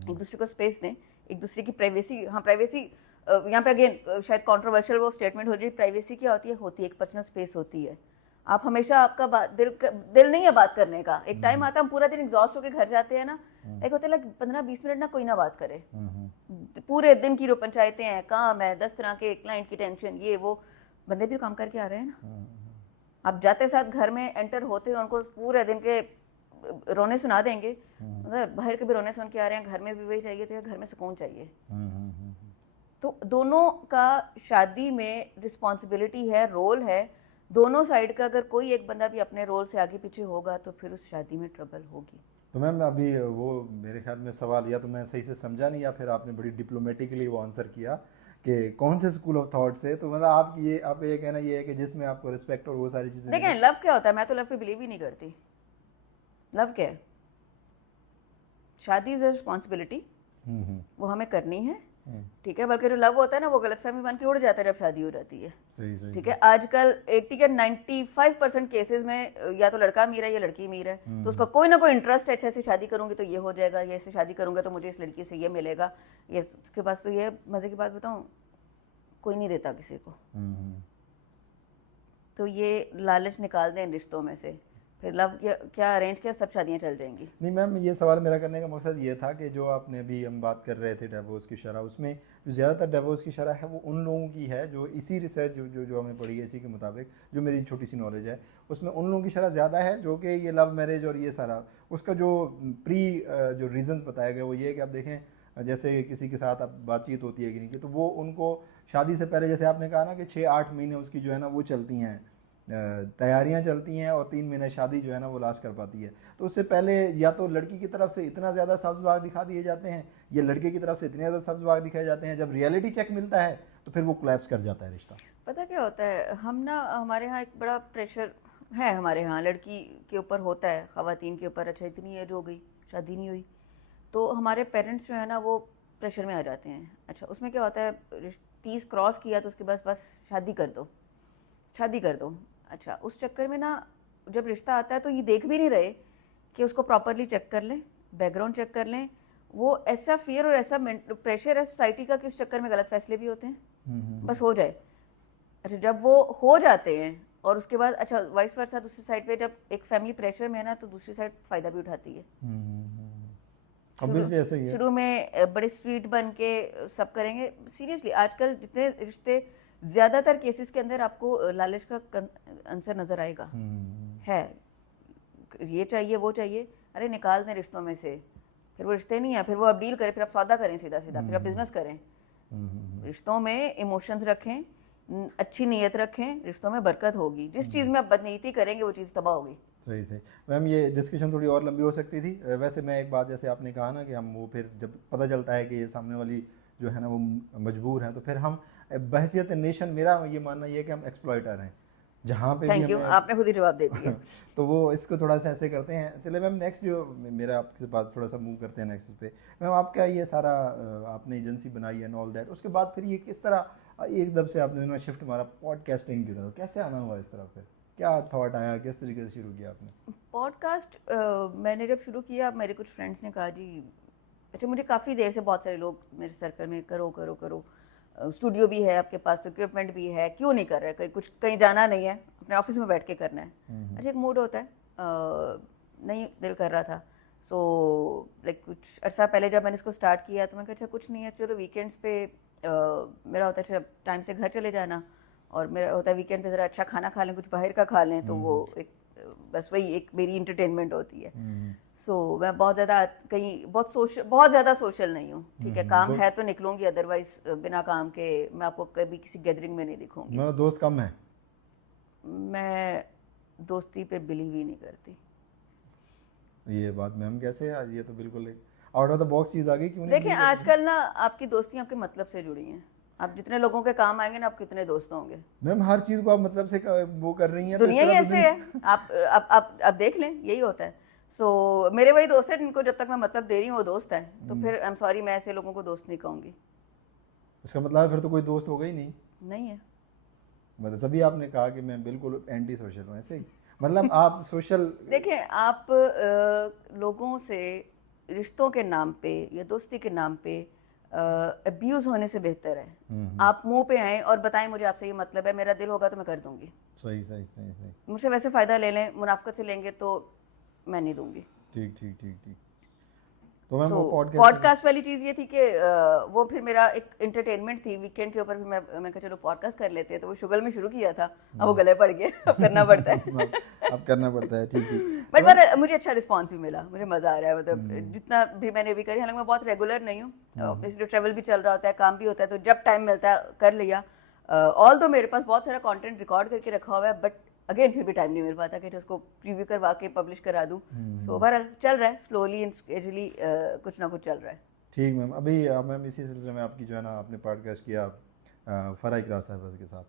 एक दूसरे को स्पेस दें, एक दूसरे की प्राइवेसी। हाँ, प्राइवेसी यहाँ पे अगेन शायद कंट्रोवर्शियल वो स्टेटमेंट हो जाए। प्राइवेसी क्या होती है एक पर्सनल स्पेस होती है। आप हमेशा, आपका दिल नहीं है बात करने का, एक टाइम आता है हम पूरा दिन एग्जॉस्ट होकर घर जाते हैं ना, एक होता है 15-20 मिनट ना कोई ना बात करे। पूरे दिन की जो पंचायतें हैं, काम है, 10 तरह के क्लाइंट की टेंशन, ये वो, बंदे भी काम करके आ रहे हैं ना। आप जाते साथ घर में एंटर होते हैं, उनको पूरे दिन के रोने सुना देंगे, मतलब बाहर के भी रोने सुन के आ रहे हैं, घर में भी वही चाहिए, तो घर में सुकून चाहिए। तो दोनों का शादी में रिस्पॉन्सिबिलिटी है, रोल है दोनों साइड का। अगर कोई एक बंदा भी अपने रोल से आगे पीछे होगा तो फिर उस शादी में ट्रबल होगी। तो मैम अभी वो मेरे ख्याल में सवाल या तो मैं सही से समझा नहीं, या फिर आपने बड़ी डिप्लोमेटिकली वो आंसर किया कि कौन से स्कूल ऑफ थॉट से। तो मतलब आप ये कहना ये है कि जिसमें आपको रिस्पेक्ट और वो सारी चीज़ें। देखें, लव क्या होता है, मैं तो लव पे बिलीव ही नहीं करती। लव क्या है? शादी इज अ रिस्पॉन्सिबिलिटी, वो हमें करनी है। ठीक है, बल्कि जो लव होता है ना, वो गलतफहमी बन के उड़ जाता है जब शादी हो जाती है। ठीक है, आजकल 80 के 95% केसेस में या तो लड़का अमीर है या लड़की अमीर है, तो उसका कोई ना कोई इंटरेस्ट है, अच्छा से शादी करूंगी तो ये हो जाएगा, ये ऐसे शादी करूंगा तो मुझे इस लड़की से ये मिलेगा, ये उसके पास। तो ये मजे की बात बताऊं, कोई नहीं देता किसी को। तो ये लालच निकाल दें रिश्तों में से, फिर लव क्या अरेंज किया, सब शादियां चल जाएंगी। नहीं मैम, ये सवाल मेरा करने का मकसद ये था कि जो आपने अभी हम बात कर रहे थे डिवोर्स की शरह, उसमें जो ज़्यादातर डिवोर्स की शरह है वो उन लोगों की है जो इसी रिसर्च जो हमने पढ़ी है, इसी के मुताबिक जो मेरी छोटी सी नॉलेज है, उसमें उन लोगों की शरह ज़्यादा है जो कि ये लव मैरिज और ये सारा, उसका जो जो रीज़न बताया गया वो ये है कि आप देखें, जैसे किसी के साथ आप बातचीत होती है कि नहीं, तो वो उनको शादी से पहले, जैसे आपने कहा ना कि 6-8 महीने उसकी जो है ना वो चलती हैं, तैयारियां चलती हैं, और 3 महीने शादी जो है ना वो लास्ट कर पाती है। तो उससे पहले या तो लड़की की तरफ से इतना ज़्यादा सब्ज बाग दिखा दिए जाते हैं, या लड़के की तरफ से इतने ज़्यादा सब्ज बाग दिखाए जाते हैं, जब रियलिटी चेक मिलता है तो फिर वो कोलैप्स कर जाता है रिश्ता। पता क्या होता है, हम ना, हमारे यहाँ एक बड़ा प्रेशर है, हमारे यहाँ लड़की के ऊपर होता है, ख़वातीन के ऊपर। अच्छा, इतनी एज हो गई, शादी नहीं हुई, तो हमारे पेरेंट्स जो है ना वो प्रेशर में आ जाते हैं। अच्छा, उसमें क्या होता है, 30 क्रॉस किया तो उसके बस शादी कर दो, शादी कर दो। अच्छा, उस चक्कर में ना जब रिश्ता आता है तो ये देख भी नहीं रहे कि उसको प्रॉपरली चेक कर लें, बैकग्राउंड चेक कर लें। वो ऐसा फियर और ऐसा प्रेशर है सोसाइटी का कि उस चक्कर में गलत फैसले भी होते हैं, बस हो जाए। अच्छा, जब वो हो जाते हैं और उसके बाद अच्छा वाइस वर्सा दूसरी साइड पे जब एक फैमिली प्रेशर में है ना तो दूसरी साइड फ़ायदा भी उठाती है। ऑब्वियसली ऐसे ही है। शुरू में बड़े स्वीट बन के सब करेंगे। सीरियसली आजकल जितने रिश्ते ज़्यादातर केसेस के अंदर आपको लालच का आंसर नज़र आएगा है, ये चाहिए वो चाहिए, अरे निकाल दें रिश्तों में से, फिर वो रिश्ते नहीं है, फिर वो आप डील करें, फिर आप सौदा करें सीधा सीधा, फिर आप बिजनेस करें। रिश्तों में इमोशंस रखें, अच्छी नीयत रखें, रिश्तों में बरकत होगी। जिस चीज़ में आप बदनीयती करेंगे वो चीज़ तबाह होगी। सही सही। मैम ये डिस्कशन थोड़ी और लंबी हो सकती थी। वैसे मैं एक बात, जैसे आपने कहा ना कि हम वो फिर जब पता चलता है कि ये सामने वाली जो है ना वो मजबूर हैं, तो फिर हम बहसियत नेशन, मेरा ये मानना ये है कि हम एक्सप्लॉइटर हैं जहाँ पे भी थैंक यू, हमें आपने खुद ही जवाब दे दिया। तो वो इसको थोड़ा सा ऐसे करते हैं। चलिए मैम नेक्स्ट जो मेरा आपके पास थोड़ा सा मूव करते हैं नेक्स्ट पे। मैम आपका ये सारा आपने एजेंसी बनाई एंड ऑल दैट, उसके बाद फिर ये किस तरह एकदम से आपने ना शिफ्ट मारा पॉडकास्टिंग की तरफ, कैसे आना हुआ इस तरफ? फिर क्या थॉट आया, किस तरीके से शुरू किया आपने पॉडकास्ट? मैंने जब शुरू किया, मेरे कुछ फ्रेंड्स ने कहा जी, अच्छा मुझे काफ़ी देर से बहुत सारे लोग मेरे सर्कल में करो करो करो, स्टूडियो भी है आपके पास, तो इक्विपमेंट भी है, क्यों नहीं कर रहे, कहीं जाना नहीं है, अपने ऑफिस में बैठ के करना है। अच्छा एक मूड होता है, नहीं दिल कर रहा था। सो लाइक कुछ अर्सा पहले जब मैंने इसको स्टार्ट किया तो मैंने कहा अच्छा कुछ नहीं है, चलो वीकेंड्स पे मेरा होता है टाइम से घर चले जाना, और मेरा होता है वीकेंड पे ज़रा अच्छा खाना खा लें, कुछ बाहर का खा लें, तो वो एक बस वही एक मेरी इंटरटेनमेंट होती है। सो मैं बहुत ज़्यादा कहीं बहुत ज़्यादा सोशल नहीं हूँ, ठीक है, काम है तो निकलूंगी, अदरवाइज बिना काम के मैं आपको कभी किसी गैदरिंग में नहीं दिखूंगी। मेरा दोस्त कम है, मैं दोस्ती पे बिलीव ही नहीं करती। ये बात मैम कैसे आज, ये तो बिल्कुल एक आउट ऑफ द बॉक्स चीज़ आ गई। क्यों नहीं? देखिए आजकल ना आपकी दोस्ती आपके मतलब से जुड़ी हैं, आप जितने लोगों के काम आएंगे ना, आप कितने दोस्त होंगे। मैम हर चीज़ को आप मतलब से वो कर रही हैं, तो इस दुनिया ही तरह तो ऐसे है, आप देख लें, यही होता है। सो मेरे वही दोस्त हैं जिनको जब तक मैं मतलब दे रही हूँ वो दोस्त हैं, तो फिर आई एम सॉरी, मैं ऐसे लोगों को दोस्त नहीं कहूँगी। इसका मतलब है फिर तो कोई दोस्त होगा ही नहीं। नहीं है। मतलब सभी आपने कहा कि मैं बिल्कुल एंटी सोशल हूँ, ऐसे ही मतलब आप सोशल देखिए आप लोगों से रिश्तों के नाम पे या दोस्ती के नाम पे अब्यूज होने से बेहतर है आप मुंह पे आएं और बताएं मुझे आपसे ये मतलब है, मेरा दिल होगा तो मैं कर दूंगी। सही सही सही सही। मुझसे वैसे फ़ायदा ले लें, मुनाफकत से लेंगे तो मैं नहीं दूंगी। ठीक ठीक ठीक ठीक। तो मैम वो पॉडकास्ट वाली चीज़ ये थी कि वो फिर मेरा एक एंटरटेनमेंट थी, वीकेंड के ऊपर फिर मैं कहा चलो पॉडकास्ट कर लेते हैं, तो वो शुगल में शुरू किया था, अब वो गले पड़ गए, अब करना पड़ता है। अब करना पड़ता है, ठीक ठीक। बट मुझे अच्छा रिस्पॉन्स भी मिला, मुझे मज़ा आ रहा है, मतलब जितना भी मैंने अभी करी, हालांकि मैं बहुत रेगुलर नहीं हूँ, इसलिए ट्रैवल भी चल रहा होता है, काम भी होता है, तो जब टाइम मिलता है कर लिया। ऑल दो मेरे पास बहुत सारा कंटेंट रिकॉर्ड करके रखा हुआ है, बट अगेन फिर भी टाइम नहीं मिल पाता कि उसको प्रीव्यू करवा के पब्लिश करा दूँ। सो बहरहाल चल रहा है, स्लोली एंड स्केजुअली कुछ ना कुछ चल रहा है। ठीक मैम। अभी मैम इसी सिलसिले में आपकी जो है ना आपने पॉडकास्ट किया फरा इकरार साहिबा के साथ,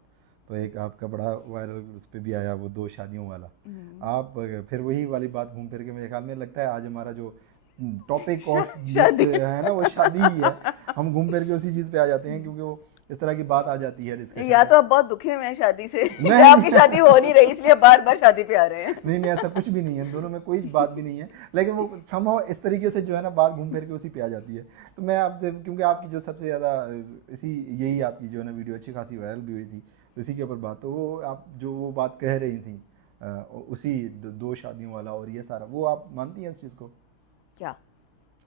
तो एक आपका बड़ा वायरल उस पर भी आया वो 2 शादियों वाला। आप फिर वही वाली बात घूम फिर के मेरे ख्याल में लगता है आज हमारा जो टॉपिक ऑफ है ना वो शादी ही है, हम घूम फिर के उसी चीज़ पे आ जाते हैं, क्योंकि वो इस तरह की बात आ जाती है डिस्कशन। या तो आप बहुत दुखी हुए हैं शादी से, या आपकी शादी हो नहीं रही इसलिए बार बार शादी पे आ रहे हैं। नहीं नहीं, ऐसा कुछ भी नहीं है, दोनों में कोई बात भी नहीं है, लेकिन वो समहाउ इस तरीके से जो है ना बात घूम फिर के उसी पे आ जाती है। तो मैं आपसे, क्योंकि आपकी जो सबसे ज़्यादा यही आपकी जो है ना वीडियो अच्छी खासी वायरल भी हुई थी, तो इसी के ऊपर बात, तो वो आप जो वो बात कह रही थी उसी 2 शादियों वाला और ये सारा, वो आप मानती हैं इस चीज़ को? क्या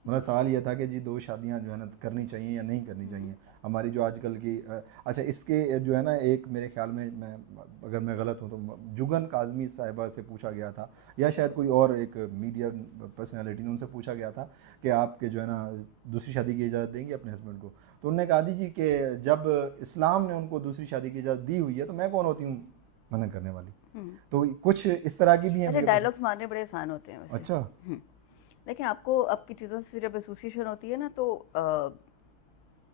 मेरा सवाल ये था कि जी 2 शादियां जो है ना करनी चाहिए या नहीं करनी चाहिए हमारी जो आजकल की अच्छा इसके जो है ना एक मेरे ख्याल में, मैं अगर मैं गलत हूँ तो जुगन काज़मी साहिबा से पूछा गया था, या शायद कोई और एक मीडिया पर्सनालिटी ने उनसे पूछा गया था कि आपके जो है ना दूसरी शादी की इजाज़त देंगे अपने हस्बैंड को, तो उन्होंने कहा दी जी कि जब इस्लाम ने उनको दूसरी शादी की इजाज़त दी हुई है तो मैं कौन होती हूँ मना करने वाली। तो कुछ इस तरह की भी है। डायलॉग्स मारने बड़े आसान होते हैं वैसे। अच्छा देखिए आपको आपकी चीज़ों से जब एसोसिएशन होती है ना, तो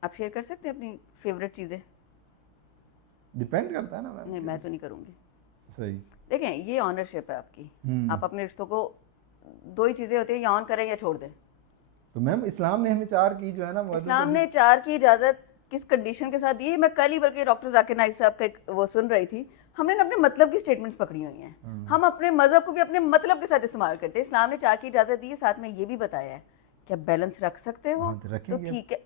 आप शेयर कर सकते हैं अपनी फेवरेट चीज़ें। डिपेंड करता है ना मैम। नहीं, मैं तो नहीं करूँगी। सही। देखें ये ऑनरशिप है आपकी, आप अपने रिश्तों को 2 ही चीज़ें होती है, या ऑन करें या छोड़ दें। तो मैम इस्लाम ने हमें 4 की जो है ना, इस्लाम ने 4 की इजाज़त किस कंडीशन के साथ दी है? मैं कल ही बल्कि डॉक्टर जाकिर नाइक साहब का एक वो सुन रही थी, हमने अपने मतलब की स्टेटमेंट्स पकड़ी हुई हैं, हम अपने मजहब को भी अपने मतलब के साथ इस्तेमाल करते हैं। इस्लाम ने 4 की इजाज़त दी है, साथ में ये भी बताया है कि आप बैलेंस रख सकते हो, तो ठीक है।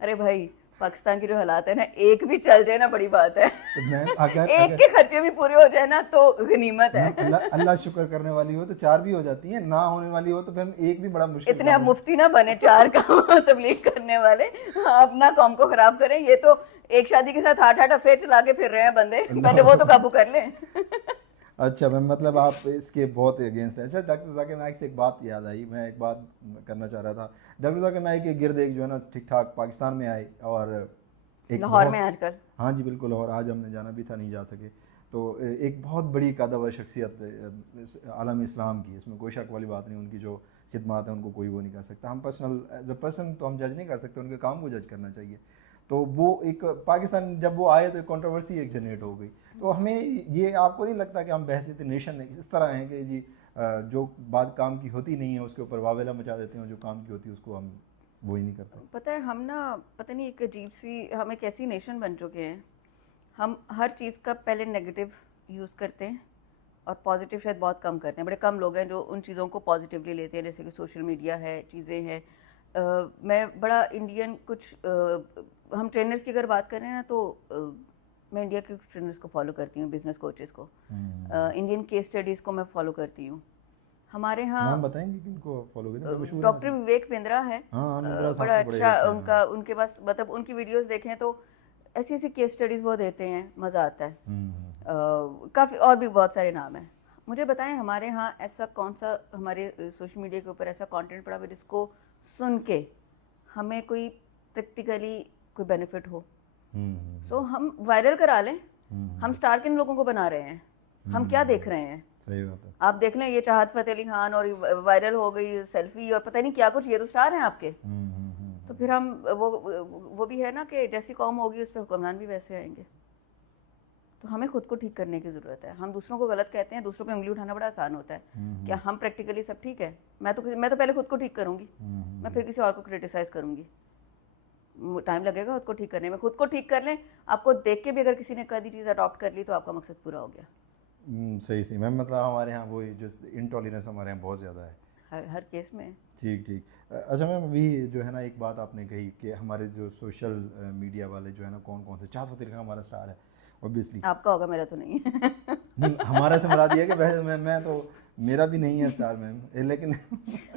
अरे भाई पाकिस्तान के जो हालात है ना, एक भी चल जाए ना बड़ी बात है। तो मैम अगर एक के खर्चे भी पूरे हो जाए ना तो गनीमत है। मैम अल्लाह शुक्र करने वाली हो तो 4 भी हो जाती हैं, ना होने वाली हो तो फिर एक भी बड़ा मुश्किल इतने काम आप है। मुफ्ती ना बने 4 का तबलीग करने वाले, अपना कौम को खराब करें। ये तो एक शादी के साथ 8 अफेयर चला के फिर रहे हैं बंदे, पहले वो तो काबू कर लें। अच्छा मैम, मतलब आप इसके बहुत अगेंस्ट हैं। अच्छा डॉक्टर जाकिर नाइक से एक बात याद आई, मैं एक बात करना चाह रहा था। डॉक्टर जाकिर नाइक के गिर्द एक जो है ना ठीक ठाक पाकिस्तान में आए, और एक लाहौर में बहुत, आजकल। हाँ जी बिल्कुल, और आज हमने जाना भी था, नहीं जा सके। तो एक बहुत बड़ी कदावर शख्सियत आलम इस्लाम की, इसमें कोई शक वाली बात नहीं। उनकी जो खिदमात है उनको कोई वो नहीं कर सकता। हम पर्सनल एज अ पर्सन तो हम जज नहीं कर सकते, उनके काम को जज करना चाहिए। तो वो एक पाकिस्तान जब वो आए तो एक कंट्रोवर्सी एक जनरेट हो गई। तो हमें ये आपको नहीं लगता कि हम बहसीत नेशन इस तरह हैं कि जी जो बात काम की होती नहीं है उसके ऊपर वावेला मचा देते हैं, जो काम की होती है उसको हम वो ही नहीं करते। पता है हम ना, पता नहीं एक अजीब सी, हम एक ऐसी नेशन बन चुके हैं, हम हर चीज़ का पहले नेगेटिव यूज़ करते हैं और पॉजिटिव शायद बहुत कम करते हैं। बड़े कम लोग हैं जो उन चीज़ों को पॉजिटिवली लेते हैं, जैसे कि सोशल मीडिया है, चीज़ें हैं। मैं बड़ा इंडियन कुछ हम ट्रेनर्स की अगर बात करें ना तो मैं इंडिया के कुछ ट्रेनर्स को फॉलो करती हूँ, बिजनेस कोचेस को, इंडियन केस स्टडीज़ को मैं फॉलो करती हूँ। हमारे यहाँ नाम बताएंगे किनको फॉलो करें, मशहूर हैं डॉक्टर वैसे? विवेक बिंद्रा है। हाँ निद्रा साहब बड़ा तो बड़े अच्छा हिट हैं, उनका, हाँ। उनके पास मतलब उनकी वीडियोस देखें तो ऐसी ऐसी केस स्टडीज़ वो देते हैं, मज़ा आता है। काफ़ी और भी बहुत सारे नाम हैं। मुझे बताएं हमारे यहाँ ऐसा कौन सा हमारे सोशल मीडिया के ऊपर ऐसा कंटेंट पड़ा हुआ जिसको सुन के हमें कोई प्रैक्टिकली कोई बेनिफिट हो। सो हम वायरल करा लें, हम स्टार किन लोगों को बना रहे हैं, हम क्या देख रहे हैं। सही बात है। आप देख लें ये चाहत फतेह अली खान और वायरल हो गई सेल्फी और पता नहीं क्या कुछ, ये तो स्टार हैं आपके। तो फिर हम वो भी है ना कि जैसी कौम होगी उस पर हुक्मरान भी वैसे आएंगे। तो हमें खुद को ठीक करने की ज़रूरत है। हम दूसरों को गलत कहते हैं, दूसरों पे उंगली उठाना बड़ा आसान होता है। क्या हम प्रैक्टिकली सब ठीक है? मैं तो पहले खुद को ठीक करूँगी, मैं फिर किसी और को क्रिटिसाइज़ करूँगी। टाइम लगेगा खुद को ठीक करने में। खुद को ठीक कर लें, आपको देख के भी अगर किसी ने कदी चीज़ अडॉप्ट कर ली तो आपका मकसद पूरा हो गया। सही सही मैम, मतलब हमारे यहाँ वो जो इंटॉलरेंस हमारे यहाँ बहुत ज़्यादा है हर केस में। ठीक ठीक। अच्छा मैम, अभी जो है ना एक बात आपने कही कि हमारे जो सोशल मीडिया वाले जो है ना कौन कौन से, चाहत फतेह का हमारा स्टार है ऑब्वियसली। आपका होगा, मेरा तो नहीं है। नहीं हमारा से मुराद ये है कि वैसे मैं तो, मेरा भी नहीं है स्टार मैम, लेकिन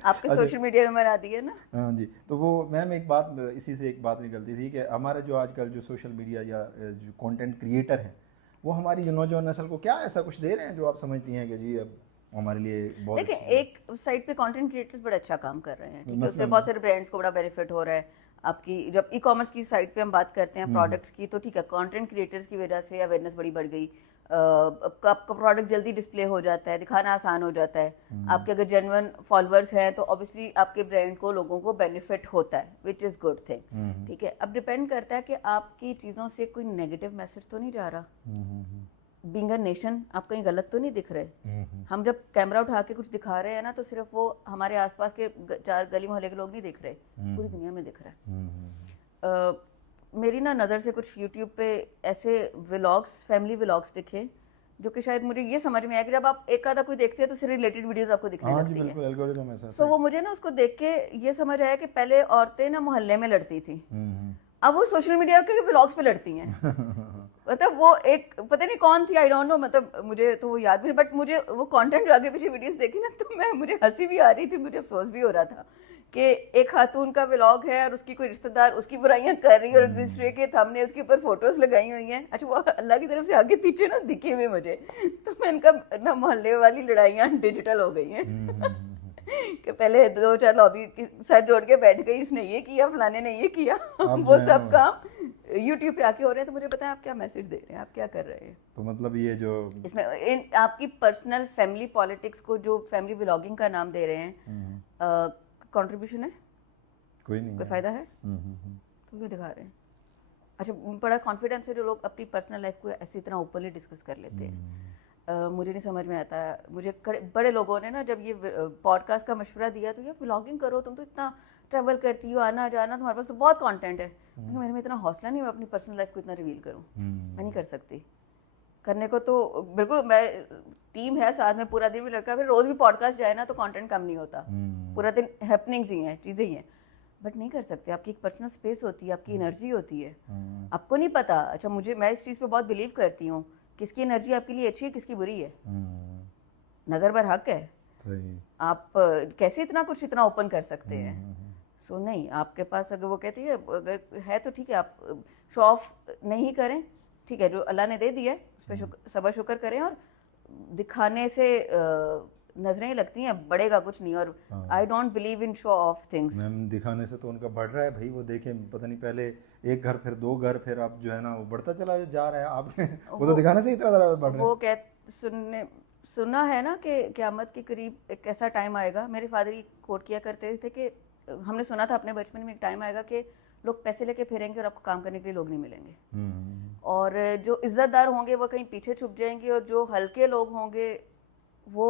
आपके सोशल मीडिया में बना दिए ना। हाँ जी। तो वो मैम एक बात, इसी से एक बात निकलती थी कि हमारे जो आजकल जो सोशल मीडिया या जो कंटेंट क्रिएटर हैं वो हमारी जो नौजवान नस्ल को क्या ऐसा कुछ दे रहे हैं जो आप समझती हैं कि जी अब हमारे लिए बहुत देखिए अच्छा है? एक साइड पे कंटेंट क्रिएटर्स बड़ा अच्छा काम कर रहे हैं, ठीक है, उससे मसलन बहुत सारे ब्रांड्स को बड़ा बेनिफिट हो रहा है। आपकी जब ई कॉमर्स की साइट पे हम बात करते हैं प्रोडक्ट्स की, तो ठीक है, कंटेंट क्रिएटर्स की वजह से अवेयरनेस बड़ी बढ़ गई। आपका प्रोडक्ट जल्दी डिस्प्ले हो जाता है, दिखाना आसान हो जाता है। आपके अगर जेन्युइन फॉलोअर्स हैं तो ऑब्वियसली आपके ब्रांड को लोगों को बेनिफिट होता है, विच इज़ गुड थिंग, ठीक है। अब डिपेंड करता है कि आपकी चीज़ों से कोई नेगेटिव मैसेज तो नहीं जा रहा। बीइंग अ नेशन आप कहीं गलत तो नहीं दिख रहे। हम जब कैमरा उठा के कुछ दिखा रहे हैं ना तो सिर्फ वो हमारे आसपास के 4 गली मोहल्ले के लोग नहीं दिख रहे, पूरी दुनिया में दिख रहा है। मेरी ना नज़र से कुछ यूट्यूब पे ऐसे व्लॉग्स, फैमिली व्लॉग्स दिखे जो कि शायद मुझे ये समझ में आया कि जब आप एक आधा कोई देखते हैं तो सिर्फ रिलेटेड वीडियोस आपको दिखने हाँ जी लगती बिल्कुल, हैं। एल्गोरिदम ऐसा सो वो मुझे ना उसको देख के ये समझ आया कि पहले औरतें ना मोहल्ले में लड़ती थी, अब वो सोशल मीडिया के व्लॉग्स पे लड़ती हैं। मतलब वो एक पता नहीं कौन थी, आई डोंट नो, मतलब मुझे तो वो याद भी नहीं, बट मुझे वो कंटेंट जो आगे पीछे वीडियोस देखी ना तो मुझे हंसी भी आ रही थी, मुझे अफसोस भी हो रहा था कि एक खातून का व्लॉग है और उसकी कोई रिश्तेदार उसकी बुराइयां कर रही है और दूसरे के सामने उसके ऊपर फोटोज लगाई हुई हैं। अच्छा वो अल्लाह की तरफ से आगे पीछे ना दिखे हुए मुझे, तो मैं इनका ना मोहल्ले वाली लड़ाइयाँ डिजिटल हो गई हैं। कि पहले 2-4 लॉबी सर जोड़ के बैठ गई, इसने ये किया, फलाने ने ये किया, वो सब काम यूट्यूब पे आके हो रहे हैं। तो मुझे बताएं आप क्या मैसेज दे रहे हैं, आप क्या कर रहे हैं? तो मतलब ये जो इसमें आपकी पर्सनल फैमिली पॉलिटिक्स को जो फैमिली व्लॉगिंग का नाम दे रहे हैं, कंट्रीब्यूशन है? कोई नहीं, कोई फायदा है? तो क्यों दिखा रहे हैं? अच्छा बड़ा कॉन्फिडेंस है जो लोग अपनी पर्सनल लाइफ को ऐसी तरह ओपनली डिस्कस कर लेते हैं। मुझे नहीं समझ में आता। मुझे बड़े लोगों ने ना जब ये पॉडकास्ट का मशवरा दिया तो ये व्लॉगिंग करो, तुम तो इतना ट्रैवल करती हो, आना जाना, तुम्हारे पास तो बहुत कंटेंट है। मेरे में इतना हौसला नहीं, मैं अपनी पर्सनल लाइफ को इतना रिवील करूं, मैं नहीं कर सकती। करने को तो बिल्कुल, मैं टीम है साथ में, पूरा दिन भी लड़का, फिर रोज भी पॉडकास्ट जाए ना तो कंटेंट कम नहीं होता, पूरा दिन हैपनिंग्स ही हैं, चीज़ें ही हैं। बट नहीं कर सकते। आपकी एक पर्सनल स्पेस होती है, आपकी एनर्जी होती है, हम्म, आपको नहीं पता। अच्छा, मैं इस चीज़ पे बहुत बिलीव करती हूँ, किसकी एनर्जी आपके लिए अच्छी है, किसकी बुरी है, हम्म, नज़र बर हक है। सही। आप कैसे इतना कुछ इतना ओपन कर सकते हैं? हम्म, सो नहीं, आपके पास अगर वो कहती है अगर है तो ठीक है, आप शो ऑफ नहीं करें, ठीक है, जो अल्लाह ने दे दिया है उस पर सबर शुक्र करें, और दिखाने से नजरें लगती हैं, बढ़ेगा कुछ नहीं। और हाँ I don't believe in show off things. Ma'am, दिखाने से तो उनका बढ़ रहा है भाई, वो देखें पता नहीं पहले एक घर फिर दो घर, फिर अब जो है ना वो बढ़ता चला जा रहा है आपने वो तो वो दिखाने से ही इतना ज़्यादा बढ़ रहा वो है। कह सुनने सुना है ना कि क़यामत के करीब एक ऐसा टाइम आएगा, मेरे फादर ही कोट किया करते थे कि हमने सुना था अपने बचपन में, एक टाइम आएगा कि लोग पैसे लेके फिरेंगे और आपको काम करने के लिए लोग नहीं मिलेंगे, और जो इज्जतदार होंगे वो कहीं पीछे छुप जाएंगे, और जो हल्के लोग होंगे वो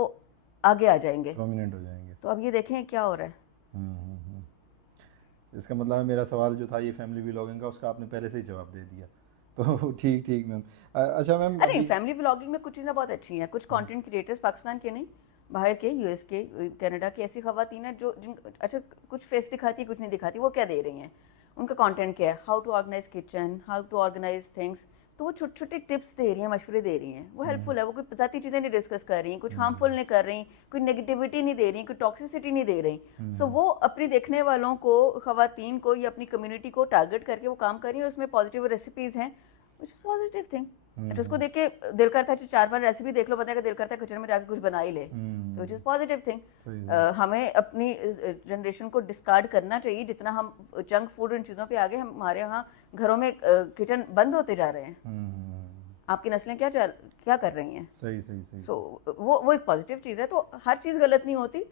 आगे आ जाएंगे। प्रोमिनेंट हो जाएंगे। तो अब ये देखें क्या हो रहा है। इसका मतलब है मेरा सवाल जो था ये फैमिली व्लॉगिंग का, उसका आपने पहले से ही जवाब दे दिया। तो ठीक ठीक मैम। अच्छा मैम अरे अभी। फैमिली व्लॉगिंग में कुछ चीज़ें बहुत अच्छी हैं। कुछ कंटेंट क्रिएटर्स, पाकिस्तान के नहीं, बाहर के, यूएस के, कनाडा की ऐसी खवातीन हैं जो जिन अच्छा कुछ फेस दिखाती है, कुछ नहीं दिखाती। वो क्या दे रही हैं, उनका कंटेंट क्या है, how to organise kitchen, how to organise things. तो वो छोटे छोटे टिप्स दे रही हैं, मशवरे दे रही हैं, वो हेल्पफुल है। वो कोई ज़ाती चीज़ें नहीं डिस्कस कर रही हैं, कुछ हार्मफुल नहीं कर रही, कोई नेगेटिविटी नहीं दे रही, कोई टॉक्सिसिटी नहीं दे रही। सो वो अपनी देखने वालों को, खवातीन को या अपनी कम्युनिटी को टारगेट करके वो काम कर रही हैं, और उसमें पॉजिटिव रेसिपीज़ हैं, विच इज़ पॉजिटिव थिंग। अच्छा, उसको देख के दिल करता है, चार बार रेसिपी देख लो, पता है कि दिल करता है किचन में जाके कुछ बना ही ले, तो विच इज़ पॉजिटिव थिंग। हमें अपनी जनरेशन को डिस्कार्ड करना चाहिए। जितना हम जंक फूड इन चीज़ों पे आगे, हमारे यहाँ घरों में किचन बंद होते जा रहे हैं। आपकी नस्लें क्या कर रही हैं? सही सही सही। सो वो एक पॉजिटिव चीज़ है। तो हर चीज़ गलत नहीं होती,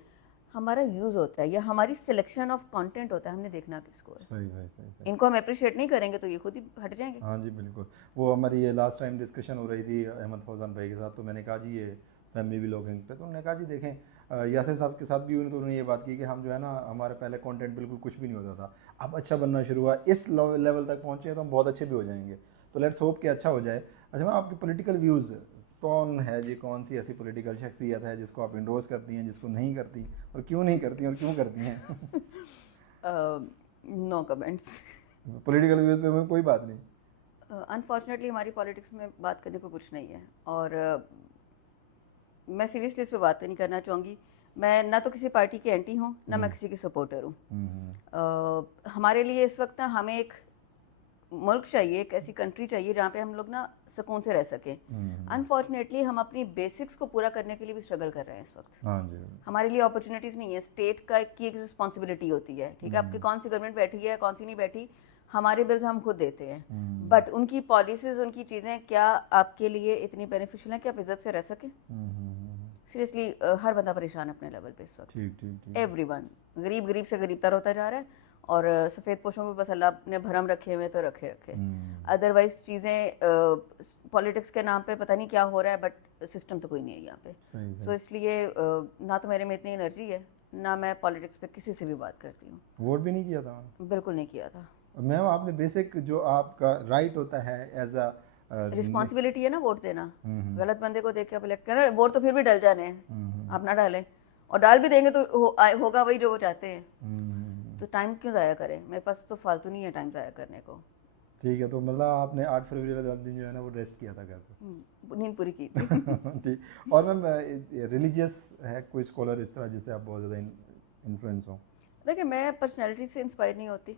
हमारा यूज़ होता है या हमारी सिलेक्शन ऑफ कंटेंट होता है, हमने देखना किसको है। सही सही सही सही। इनको हम अप्रिशिएट नहीं करेंगे तो ये खुद ही हट जाएंगे। हाँ जी बिल्कुल। वो हमारी ये लास्ट टाइम डिस्कशन हो रही थी अहमद फौजान भाई के साथ, तो मैंने कहा जी ये फैमिली व्लॉगिंग पे, तो उन्होंने कहा जी देखें यासिर साहब के साथ भी उन्होंने ये बात की कि हम जो है ना, हमारे पहले कंटेंट बिल्कुल कुछ भी नहीं होता था, अब अच्छा बनना शुरू हुआ, इस लेवल तक पहुँचे तो हम बहुत अच्छे भी हो जाएंगे। तो लेट्स होप कि अच्छा हो जाए। अच्छा मैम, आपके पॉलिटिकल व्यूज़ कौन है जी, कौन सी ऐसी पॉलिटिकल शख्सियत है जिसको आप इंडोर्स करती हैं, जिसको नहीं करती, और क्यों नहीं करती और क्यों करती हैं? No comments. पॉलिटिकल व्यूज़ पे कोई बात नहीं। अनफॉर्चुनेटली हमारी पॉलिटिक्स में बात करने को कुछ नहीं है, और मैं सीरियसली इस पर बात नहीं करना चाहूँगी। मैं ना तो किसी पार्टी की एंटी हूँ, ना मैं किसी की सपोर्टर हूँ। हमारे लिए इस वक्त ना हमें एक मुल्क चाहिए, एक ऐसी कंट्री चाहिए जहाँ पे हम लोग ना सुकून से रह सकें। अनफॉर्चुनेटली हम अपनी बेसिक्स को पूरा करने के लिए भी स्ट्रगल कर रहे हैं इस वक्त। हाँ जी। हमारे लिए अपॉर्चुनिटीज़ नहीं है। स्टेट का की एक रिस्पॉन्सिबिलिटी होती है, ठीक है, आपकी कौन सी गवर्नमेंट बैठी है, कौन सी नहीं बैठी, हमारे बिल्स हम खुद देते हैं, बट उनकी पॉलिसीज़, उनकी चीज़ें क्या आपके लिए इतनी बेनिफिशियल हैं कि आप इज्जत से रह सकें? सीरियसली हर बंदा परेशान है अपने लेवल पे इस वक्त। ठीक ठीक ठीक। एवरीवन गरीब से गरीबतर होता जा रहा है, और सफ़ेद पोशों को बस अल्लाह ने भरम रखे हुए तो रखे। अदरवाइज चीज़ें पॉलिटिक्स के नाम पे पता नहीं क्या हो रहा है, बट सिस्टम तो कोई नहीं है यहाँ पे। सो इसलिए ना तो मेरे में इतनी एनर्जी है, ना मैं पॉलिटिक्स पे किसी से भी बात करती हूँ। वोट भी नहीं किया था? बिल्कुल नहीं किया था। मैम आपने बेसिक जो आपका राइट होता है एज अ रिस्पॉन्सिबिलिटी है ना वोट देना। गलत बंदे को देख के इलेक्ट करना, वोट तो फिर भी डल जाने हैं, आप ना डालें, और डाल भी देंगे तो होगा वही जो वो चाहते हैं। तो टाइम क्यों ज़ाया करें? मेरे पास तो फालतू नहीं है टाइम ज़ाया करने को। ठीक है, तो मतलब आपने 8 फरवरी वाले दिन जो है ना वो रेस्ट किया था घर पे? नींद पूरी की थी। ठीक। और मैम रिलीजियस है कोई स्कॉलर इस तरह जिससे आप बहुत ज़्यादा इन्फ्लुएंस हो? देखिए, मैं पर्सनैलिटी से इंस्पायर नहीं होती।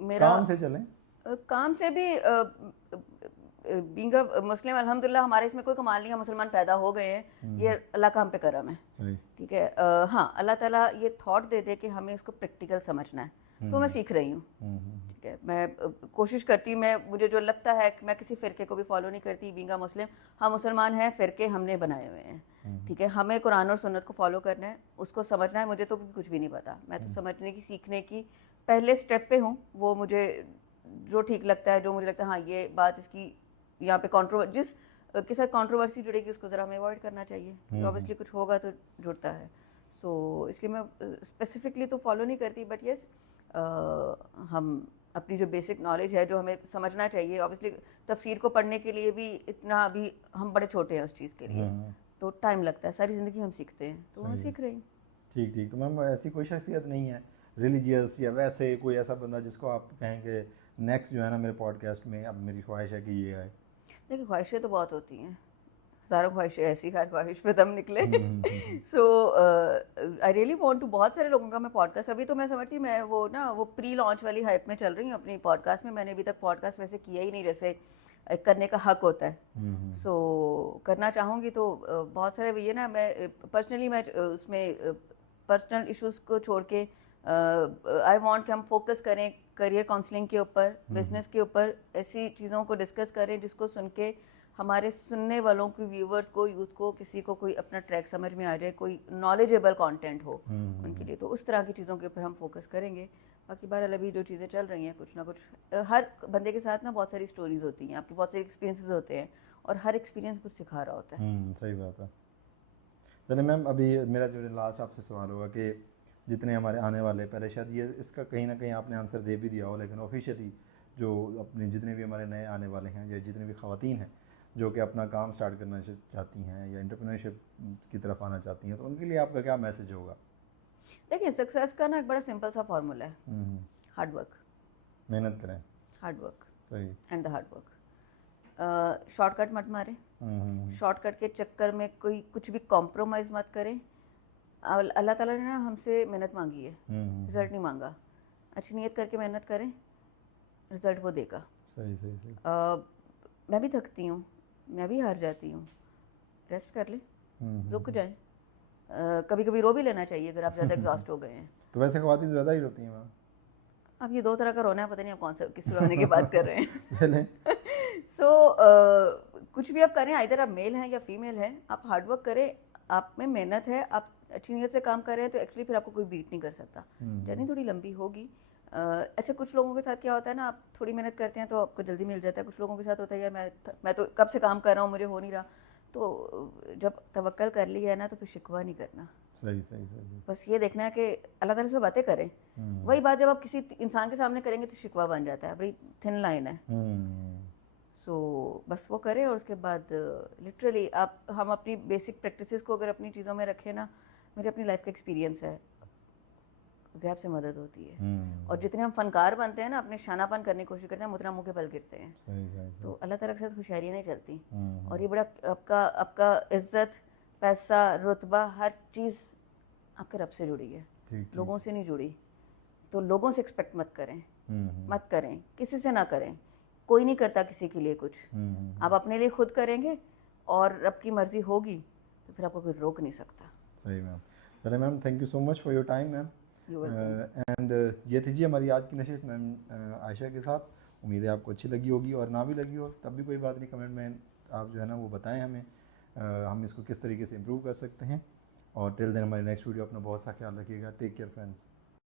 मेरा काम से चलें, काम से भी बीइंग अ मुस्लिम, अल्हम्दुलिल्लाह हमारे इसमें कोई कमाल नहीं है, मुसलमान पैदा हो गए हैं, ये अल्लाह का हम पे करम है। ठीक है, हाँ, अल्लाह ताला ये थॉट दे दे कि हमें इसको प्रैक्टिकल समझना है, तो मैं सीख रही हूँ। ठीक है, मैं कोशिश करती हूँ, मुझे जो लगता है कि मैं किसी फ़िरके को भी फॉलो नहीं करती। बीइंग अ मुस्लिम, हम मुसलमान हैं, फ़िरके हमने बनाए हुए हैं, ठीक है, हमें कुरान और सुन्नत को फॉलो करना है, उसको समझना है। मुझे तो कुछ भी नहीं पता, मैं तो समझने की, सीखने की पहले स्टेप पे हूँ। वो मुझे जो ठीक लगता है, जो मुझे लगता है हाँ ये बात इसकी यहाँ पे जिस के साथ कंट्रोवर्सी जुड़ेगी उसको ज़रा हमें अवॉइड करना चाहिए। ऑब्वियसली कुछ होगा तो जुड़ता है। सो इसलिए मैं स्पेसिफिकली तो फॉलो नहीं करती, बट येस हम अपनी जो बेसिक नॉलेज है जो हमें समझना चाहिए। ऑब्वियसली तफसीर को पढ़ने के लिए भी इतना अभी हम बड़े छोटे हैं उस चीज़ के लिए, तो टाइम लगता है। सारी ज़िंदगी हम सीखते हैं, तो मैं सीख रही हूँ। ठीक ठीक। तो मैम ऐसी कोई शख्सियत नहीं है रिलीजियस या वैसे कोई ऐसा बंदा जिसको आप कहें कि नेक्स्ट जो है ना मेरे पॉडकास्ट में अब मेरी ख्वाहिश है कि ये आए? देखिए ख्वाहिशें तो बहुत होती हैं, हज़ारों ख्वाहिशें ऐसी, हर ख्वाहिश पे दम निकले। हम्म। सो आई रियली वांट टू, बहुत सारे लोगों का मैं पॉडकास्ट, अभी तो मैं समझती हूँ मैं वो ना वो प्री लॉन्च वाली हाइप में चल रही हूँ अपनी पॉडकास्ट में। मैंने अभी तक पॉडकास्ट वैसे किया ही नहीं, जैसे करने का हक होता है। सो करना चाहूँगी तो बहुत सारे ये ना, मैं पर्सनली मैं उसमें पर्सनल इश्यूज को छोड़ के आई वांट कि हम फोकस करें करियर काउंसलिंग के ऊपर, बिजनेस के ऊपर, ऐसी चीज़ों को डिस्कस करें जिसको सुन के हमारे सुनने वालों की, व्यूवर्स को, यूथ को, किसी को कोई अपना ट्रैक समझ में आ जाए, कोई नॉलेजेबल कंटेंट हो उनके लिए। तो उस तरह की चीज़ों के ऊपर हम फोकस करेंगे। बाकी बहरहाल अभी जो चीज़ें चल रही हैं, कुछ ना कुछ हर बंदे के साथ ना बहुत सारी स्टोरीज होती हैं, आपके बहुत सारे एक्सपीरियंसेस होते हैं, और हर एक्सपीरियंस कुछ सिखा रहा होता है। सही बात है। चलिए मैम, अभी मेरा जो लास्ट आपसे सवाल होगा कि जितने हमारे आने वाले, पहले शायद ये इसका कहीं ना कहीं आपने आंसर दे भी दिया हो, लेकिन ऑफिशियली जो अपने जितने भी हमारे नए आने वाले हैं या जितने भी ख़वातीन हैं जो कि अपना काम स्टार्ट करना चाहती हैं या एंटरप्रेन्योरशिप की तरफ आना चाहती हैं, तो उनके लिए आपका क्या मैसेज होगा? देखिए सक्सेस का ना एक बड़ा सिंपल सा फॉर्मूला है, हार्ड वर्क। मेहनत करें। हार्ड वर्क सही। And the hard work. Shortcut मत मारें, शॉर्टकट के चक्कर में कोई कुछ भी कॉम्प्रोमाइज़ मत करें। अल्लाह ताला ने ना हमसे मेहनत मांगी है, रिजल्ट नहीं मांगा। अच्छी नीयत करके मेहनत करें, रिजल्ट वो देगा। सही सही सही। मैं भी थकती हूँ, मैं भी हार जाती हूँ, रेस्ट कर ले, रुक जाए। कभी कभी रो भी लेना चाहिए अगर आप ज़्यादा एग्जॉस्ट हो गए हैं। तो वैसे ख़वातीन ज़्यादा ही रोती हैं मैम? अब ये दो तरह का रोना है, पता नहीं आप कौन सा किस रोने की बात कर रहे हैं। चलें। सो कुछ भी आप करें, इधर आप मेल हैं या फीमेल हैं, आप हार्ड वर्क करें, आप में मेहनत है, आप अच्छी नीयत से काम कर रहे हैं, तो एक्चुअली फिर आपको कोई बीट नहीं कर सकता। जर्नी थोड़ी लंबी होगी। अच्छा, कुछ लोगों के साथ क्या होता है ना, आप थोड़ी मेहनत करते हैं तो आपको जल्दी मिल जाता है। कुछ लोगों के साथ होता है यार मैं तो कब से काम कर रहा हूँ, मुझे हो नहीं रहा। तो जब तवक्कल कर लिया है ना, तो फिर शिकवा नहीं करना। सही सही सही। बस ये देखना है कि अल्लाह ताला से बातें करें। वही बात जब आप किसी इंसान के सामने करेंगे तो शिकवा बन जाता है, बड़ी थिन लाइन है। सो बस वो करें, और उसके बाद लिटरली हम अपनी बेसिक प्रैक्टिसेस को अगर अपनी चीज़ों में रखें ना, मेरी अपनी लाइफ का एक्सपीरियंस है, गैप से मदद होती है। और जितने हम फनकार बनते हैं ना, अपने शानापन करने की कोशिश करते हैं, उतना मुँह के बल गिरते हैं। सही सही। तो अल्लाह ताला के साथ खुशहाली नहीं चलती। और ये बड़ा आपका इज्जत, पैसा, रुतबा, हर चीज़ आपके रब से जुड़ी है, लोगों से नहीं जुड़ी। तो लोगों से एक्सपेक्ट मत करें, मत करें, किसी से ना करें। कोई नहीं करता किसी के लिए कुछ, आप अपने लिए खुद करेंगे और रब की मर्जी होगी तो फिर आपको कोई रोक नहीं सकता। सही मैम। चले ma'am, thank you so much for your time ma'am. And ये थी जी हमारी आज की नशिस्त मैम आयशा के साथ। उम्मीद है आपको अच्छी लगी होगी, और ना भी लगी हो तब भी कोई बात नहीं, कमेंट में आप जो है ना वो बताएं हमें, हम इसको किस तरीके से इम्प्रूव कर सकते हैं। और टिल देन हमारी नेक्स्ट वीडियो, अपना बहुत सा ख्याल रखिएगा। Take care friends.